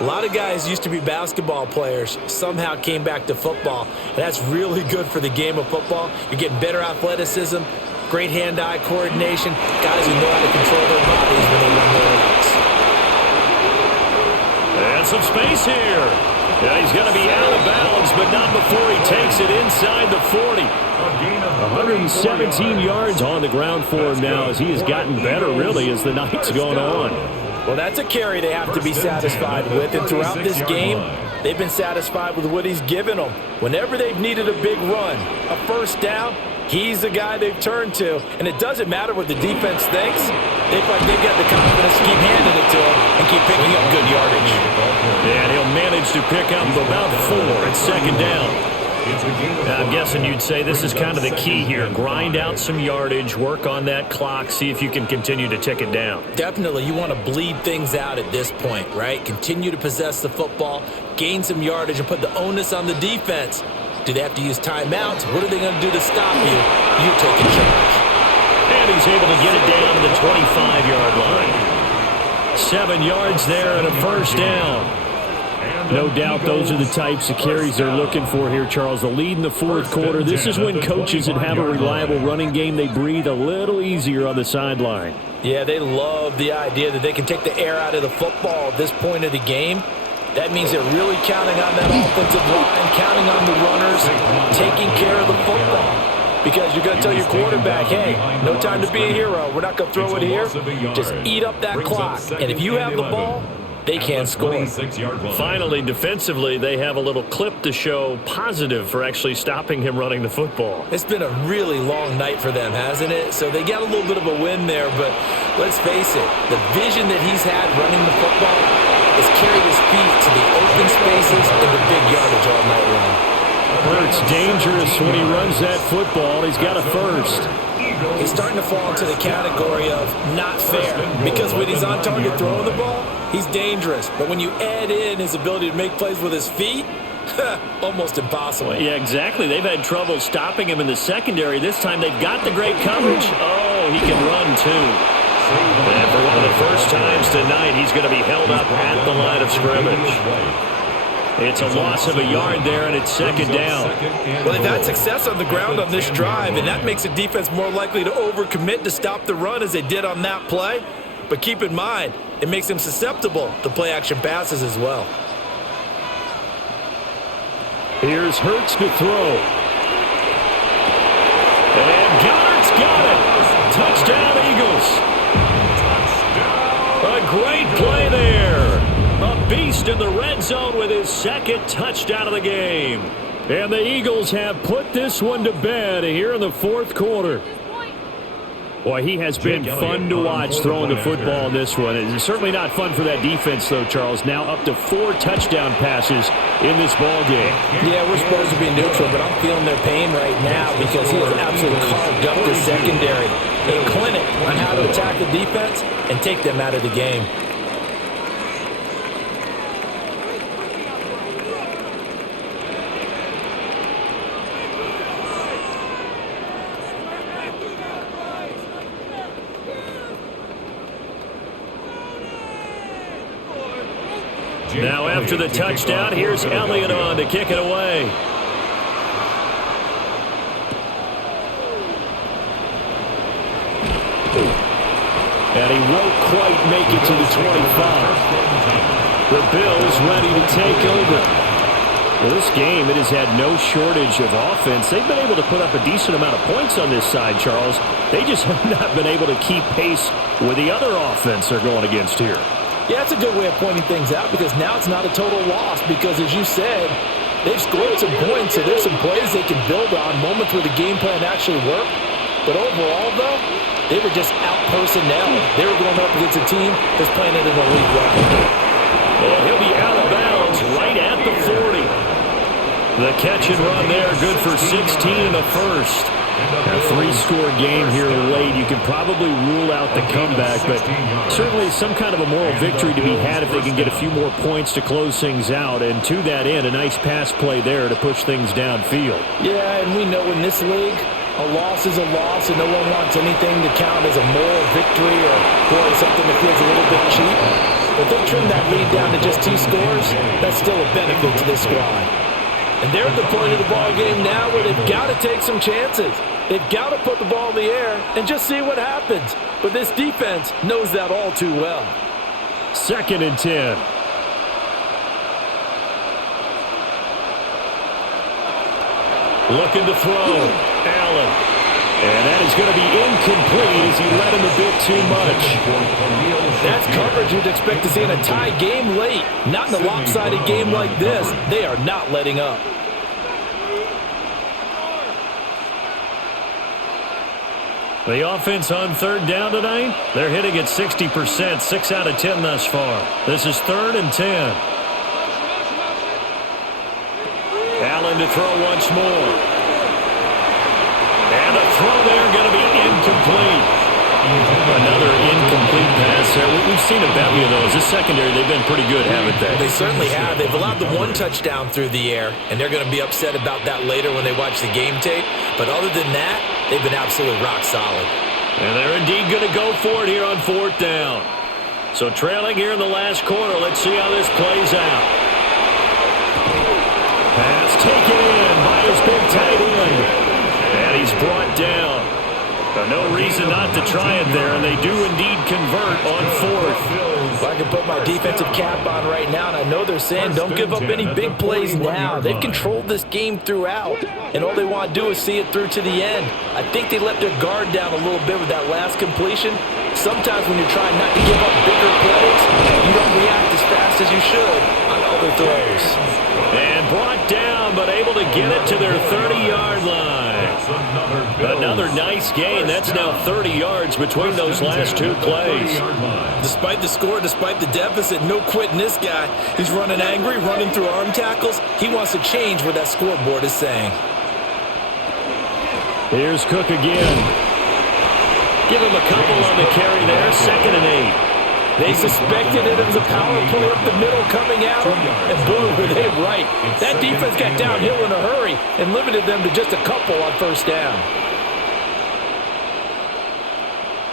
A lot of guys used to be basketball players, somehow came back to football. And that's really good for the game of football. You're getting better athleticism, great hand-eye coordination, guys who know how to control their bodies when they run their routes. And some space here. Yeah, he's going to be out of bounds, but not before he takes it inside the 40. 117 yards on the ground for him now as he has gotten better, really, as the night's gone on. Well, that's a carry they have to be satisfied with, and throughout this game, they've been satisfied with what he's given them. Whenever they've needed a big run, a first down, he's the guy they've turned to, and it doesn't matter what the defense thinks. They've got the confidence to keep handing it to him and keep picking up good yardage. And he'll manage to pick up about 4 at second down. I'm guessing you'd say this is kind of the key here. Grind out some yardage, work on that clock, see if you can continue to tick it down. Definitely, you want to bleed things out at this point, right? Continue to possess the football, gain some yardage, and put the onus on the defense. Do they have to use timeouts? What are they going to do to stop you? You're taking charge. And he's able to get it down to the 25-yard line. 7 yards there and a first down. No doubt those are the types of carries they're looking for here, Charles. The lead in the fourth quarter. This is when coaches that have a reliable running game, they breathe a little easier on the sideline. Yeah, they love the idea that they can take the air out of the football at this point of the game. That means they're really counting on that offensive line, counting on the runners, taking care of the football. Because you're going to tell your quarterback, hey, no time to be a hero. We're not going to throw it here. Just eat up that clock. And if you have the ball, they can't score. Finally, defensively, they have a little clip to show positive for actually stopping him running the football. It's been a really long night for them, hasn't it? So they got a little bit of a win there, but let's face it, the vision that he's had running the football has carried his feet to the open spaces and the big yardage all night long. Hurts dangerous when he runs that football. He's got a first. He's starting to fall into the category of not fair because when he's on target throwing the ball, he's dangerous. But when you add in his ability to make plays with his feet, almost impossible. Well, yeah, exactly. They've had trouble stopping him in the secondary. This time they've got the great coverage. Oh, he can run too. And for one of the first times tonight, he's going to be held up at the line of scrimmage. It's a loss of a yard there, and it's second down. Well, they've had success on the ground on this drive, and that makes the defense more likely to overcommit to stop the run as they did on that play. But keep in mind, it makes them susceptible to play-action passes as well. Here's Hurts to throw. And Goddard's got it. Touchdown, Eagles. A great play there. A beast in the red zone with his second touchdown of the game. And the Eagles have put this one to bed here in the fourth quarter. Boy, he has been fun to watch throwing the football in this one. It's certainly not fun for that defense, though, Charles. Now up to 4 touchdown passes in this ball game. Yeah, we're supposed to be neutral, but I'm feeling their pain right now because he has absolutely carved up the secondary. A clinic on how to attack the defense and take them out of the game. Now after the touchdown, here's Elliott on to kick it away. And he won't quite make it to the 25. The Bills ready to take over. Well, this game, it has had no shortage of offense. They've been able to put up a decent amount of points on this side, Charles. They just have not been able to keep pace with the other offense they're going against here. Yeah, that's a good way of pointing things out because now it's not a total loss because, as you said, they've scored some points, so there's some plays they can build on, moments where the game plan actually worked. But overall, though, they were just out-personnel. They were going up against a team that's playing at an elite level. And he'll be out of bounds right at the 40. The catch and run there, good for 16 in the first. A three-score game here late. You can probably rule out the comeback, but certainly some kind of a moral victory to be had if they can get a few more points to close things out. And to that end, a nice pass play there to push things downfield. Yeah, and we know in this league, a loss is a loss, and no one wants anything to count as a moral victory or, boy, something that feels a little bit cheap. But they trim that lead down to just 2 scores. That's still a benefit to this squad. And they're at the point of the ball game now where they've got to take some chances. They've got to put the ball in the air and just see what happens. But this defense knows that all too well. 2nd and 10. Looking to throw. Allen. And that is going to be incomplete as he led him a bit too much. That's coverage you'd expect to see in a tie game late. Not in a lopsided game like this. They are not letting up. The offense on 3rd down tonight, they're hitting at 60%, 6 out of 10 thus far. This is 3rd and 10. Allen to throw once more. And the throw there going to be incomplete. Another incomplete pass there. We've seen a bevy of those. This secondary, they've been pretty good, haven't they? They certainly have. They've allowed the 1 touchdown through the air, and they're going to be upset about that later when they watch the game tape. But other than that, they've been absolutely rock solid. And they're indeed going to go for it here on 4th down. So trailing here in the last quarter. Let's see how this plays out. Pass taken in by his big tight end. And he's brought down. No reason not to try it there, and they do indeed convert on 4th. If I can put my defensive cap on right now, and I know they're saying don't give up any big plays now. They've controlled this game throughout, and all they want to do is see it through to the end. I think they let their guard down a little bit with that last completion. Sometimes when you're trying not to give up bigger plays, you don't react as fast as you should on other throws. And brought down, but able to get it to their 30-yard line. Another nice gain. That's now 30 yards between those last 2 plays. Despite the score, despite the deficit, no quitting this guy. He's running angry, running through arm tackles. He wants to change what that scoreboard is saying. Here's Cook again. Give him a couple on the carry there. 2nd and 8. They suspected it was a power play up the middle coming at them, and boom, were they right. That defense got downhill in a hurry and limited them to just a couple on 1st down.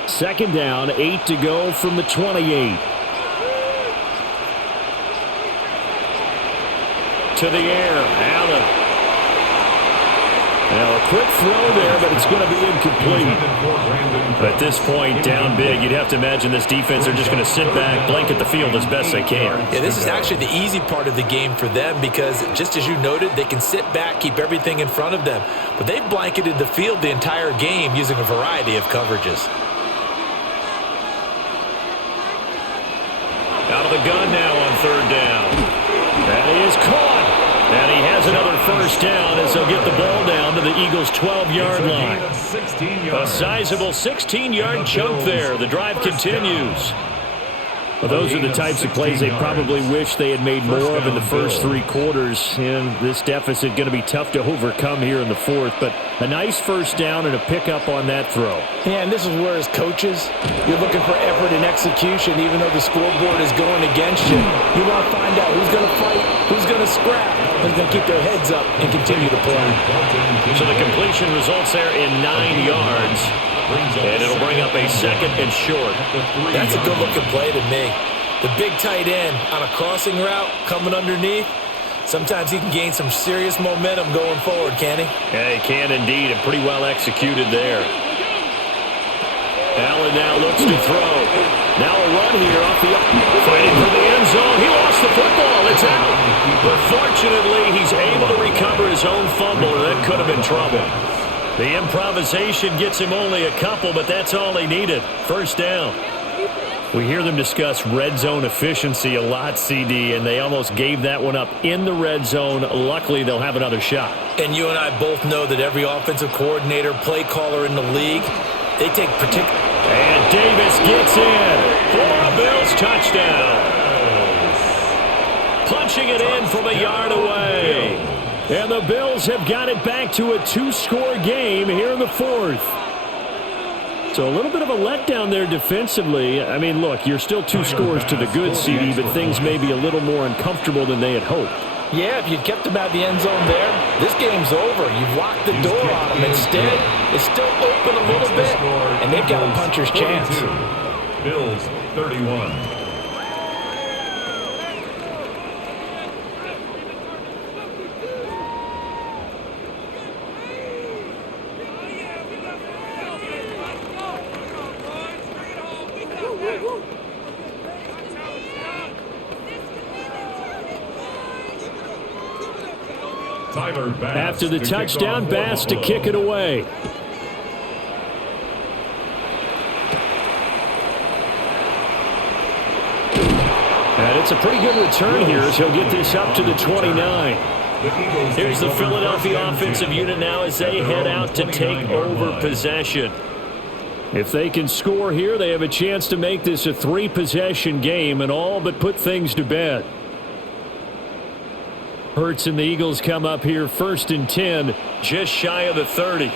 2nd down, 8 to go from the 28. To the air, Allen. Now a quick throw there, but it's going to be incomplete. At this point, down big, you'd have to imagine this defense are just going to sit back, blanket the field as best they can. Yeah, this is actually the easy part of the game for them because, just as you noted, they can sit back, keep everything in front of them. But they've blanketed the field the entire game using a variety of coverages. Out of the gun now on 3rd down. That is caught. And he has another 1st down as they'll get the ball down to the Eagles' 12-yard line. A sizable 16-yard chunk there. The drive continues. Well, those are the types of plays they probably wish they had made more of in the first 3 quarters. And this deficit going to be tough to overcome here in the 4th. But a nice 1st down and a pickup on that throw. Yeah, and this is where, as coaches, you're looking for effort and execution, even though the scoreboard is going against you. You want to find out who's going to fight, who's going to scrap, who's going to keep their heads up and continue to play. So the completion results there in 9 yards. And it'll bring up a 2nd and short. That's a good-looking play to me. The big tight end on a crossing route coming underneath. Sometimes he can gain some serious momentum going forward, can he? Yeah, he can indeed, and pretty well executed there. Allen now looks to throw. Now a run here off the fighting for the end zone. He lost the football. It's out. But fortunately, he's able to recover his own fumble, and that could have been trouble. The improvisation gets him only a couple, but that's all he needed. First down. We hear them discuss red zone efficiency a lot, CD, and they almost gave that one up in the red zone. Luckily, they'll have another shot. And you and I both know that every offensive coordinator, play caller in the league, they take particular... And Davis gets in for a Bills touchdown. Punching it in from a yard away. And the Bills have got it back to a two-score game here in the fourth. So a little bit of a letdown there defensively. I mean, look, you're still 2 scores to the good, CD, but things may be a little more uncomfortable than they had hoped. Yeah, if you'd kept them out of the end zone there, this game's over. You've locked the door on them. Instead, it's still open a little bit, and they've got a puncher's chance. Bills 31. After the touchdown, Bass to kick it away. And it's a pretty good return here as he'll get this up to the 29. Here's the Philadelphia offensive unit now as they head out to take over possession. If they can score here, they have a chance to make this a 3-possession game and all but put things to bed. Hurts and the Eagles come up here 1st and 10, just shy of the 30.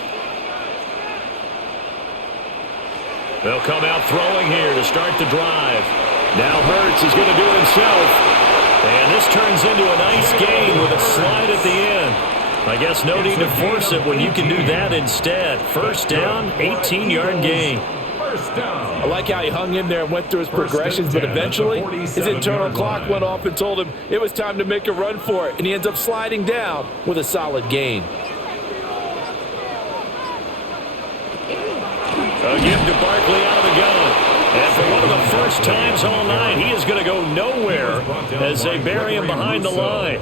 They'll come out throwing here to start the drive. Now Hurts is going to do it himself. And this turns into a nice gain with a slide at the end. I guess no need to force it when you can do that instead. First down, 18-yard gain. I like how he hung in there and went through his progressions, but eventually his internal clock went off and told him it was time to make a run for it, and he ends up sliding down with a solid gain. A give to Barkley out of the gun. And for one of the first times all night, he is going to go nowhere as they bury him behind the line.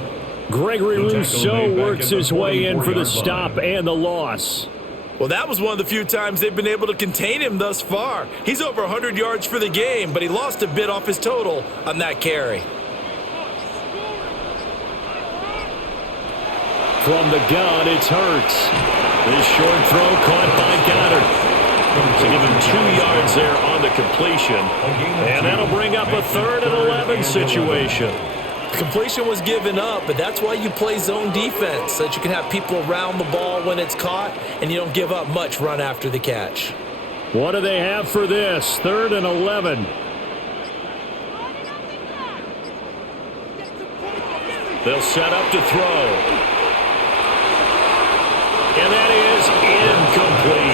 Gregory Rousseau works his way in for the stop and the loss. Well, that was one of the few times they've been able to contain him thus far. He's over 100 yards for the game, but he lost a bit off his total on that carry. From the gun, it's Hurts. This short throw caught by Goddard. To give him 2 yards there on the completion. And that'll bring up a 3rd and 11 situation. Completion was given up, but that's why you play zone defense, so that you can have people around the ball when it's caught, and you don't give up much run after the catch. What do they have for this? 3rd and 11. They'll set up to throw. And that is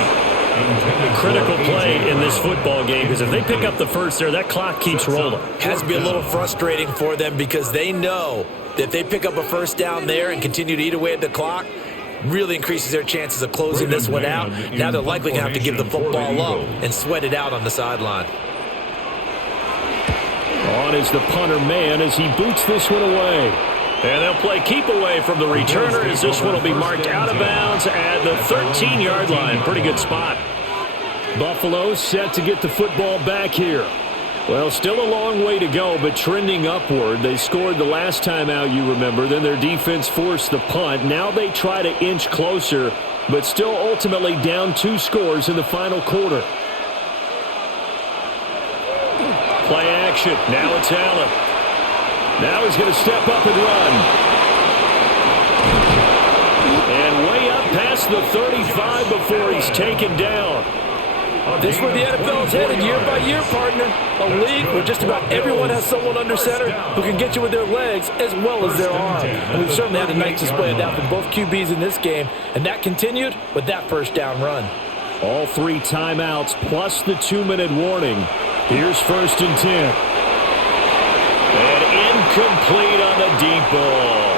incomplete. A critical play in this football game, because if they pick up the first there, that clock keeps rolling. Has to be a little frustrating for them because they know that if they pick up a first down there and continue to eat away at the clock, really increases their chances of closing this one out. Now they're likely going to have to give the football up and sweat it out on the sideline. On is the punter man as he boots this one away. And they'll play keep away from the returner as this one will be marked out of bounds at the 13-yard line. Pretty good spot. Buffalo set to get the football back here. Well, still a long way to go, but trending upward. They scored the last time out, you remember. Then their defense forced the punt. Now they try to inch closer, but still ultimately down 2 scores in the final quarter. Play action. Now it's Allen. Now he's going to step up and run. And way up past the 35 before he's taken down. This is where the NFL is headed year by year, partner. A league where just about everyone has someone under center who can get you with their legs as well as their arm. And we've certainly had a nice display of that from both QBs in this game. And that continued with that first down run. All 3 timeouts plus the 2-minute warning. Here's 1st and 10. And incomplete on the deep ball.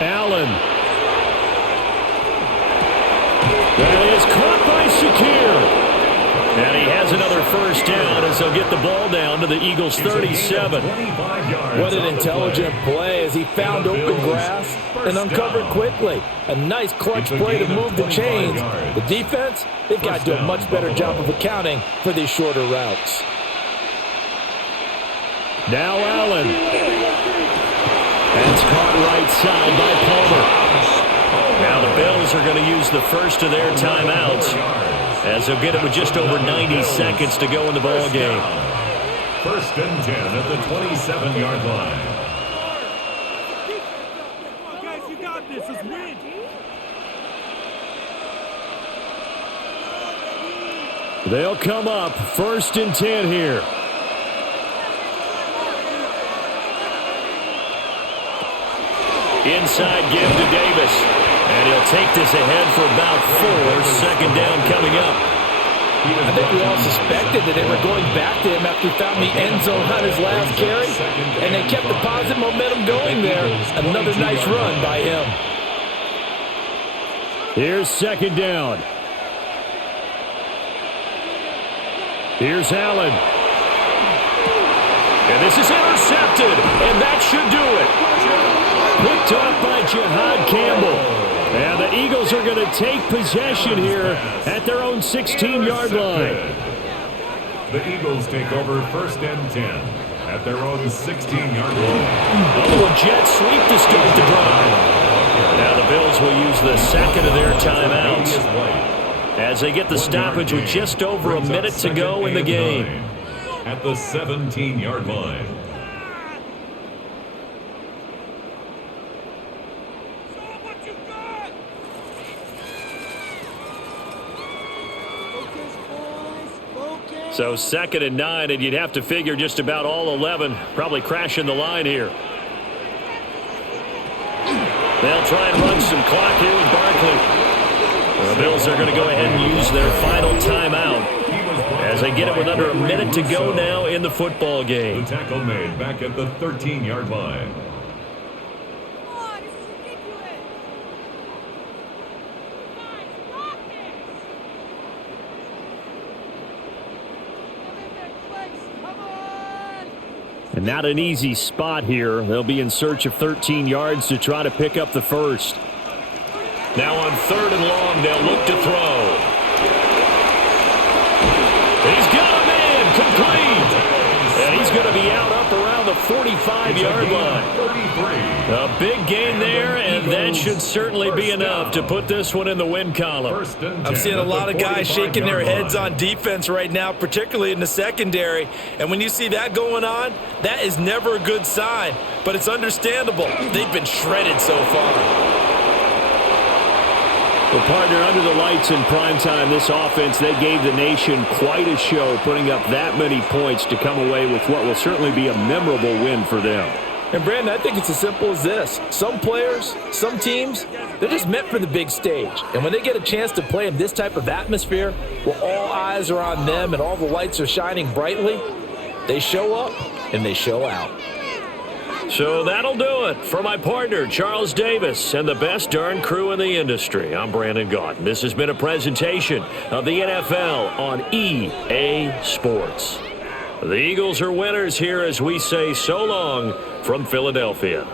Allen. That is caught by Shakir. And he has another first down as they'll get the ball down to the Eagles' 37. What an intelligent play as he found open grass and uncovered quickly. A nice clutch play to move the chains. The defense, they've got to do a much better job of accounting for these shorter routes. Now Allen. That's caught right side by Palmer. Now the Bills are going to use the first of their timeouts, as they'll get it with just over 90 seconds to go in the ball game. First and 10 at the 27-yard line. Guys, you got this. Let's win. They'll come up first and 10 here. Inside give to Davis. And he'll take this ahead for about 4. Second down coming up. I think we all suspected that they were going back to him after he found the end zone on his last carry. And they kept the positive momentum going there. Another nice run by him. Here's second down. Here's Allen. And this is intercepted. And that should do it. Picked off by Jihad Campbell. And the Eagles are going to take possession here at their own 16-yard line. The Eagles take over first and 10 at their own 16-yard line. A little jet sweep to start the drive. Now the Bills will use the second of their timeouts as they get the stoppage with just over a minute to go in the game. At the 17-yard line. So second and 9, and you'd have to figure just about all 11 probably crashing the line here. They'll try and run some clock here with Barkley. The Bills are going to go ahead and use their final timeout as they get it with under a minute to go now in the football game. The tackle made back at the 13-yard line. And not an easy spot here. They'll be in search of 13 yards to try to pick up the first. Now on third and long, they'll look to throw. He's got a man complete. And he's going to be out up around the 45-yard line. A big gain there, and that should certainly be enough to put this one in the win column. I'm seeing a lot of guys shaking their heads on defense right now, particularly in the secondary. And when you see that going on, that is never a good sign. But it's understandable. They've been shredded so far. Well, partner, under the lights in primetime, this offense, they gave the nation quite a show, putting up that many points to come away with what will certainly be a memorable win for them. And, Brandon, I think it's as simple as this. Some players, some teams, they're just meant for the big stage. And when they get a chance to play in this type of atmosphere, where all eyes are on them and all the lights are shining brightly, they show up and they show out. So that'll do it for my partner, Charles Davis, and the best darn crew in the industry. I'm Brandon Gaudin. This has been a presentation of the NFL on EA Sports. The Eagles are winners here as we say so long from Philadelphia.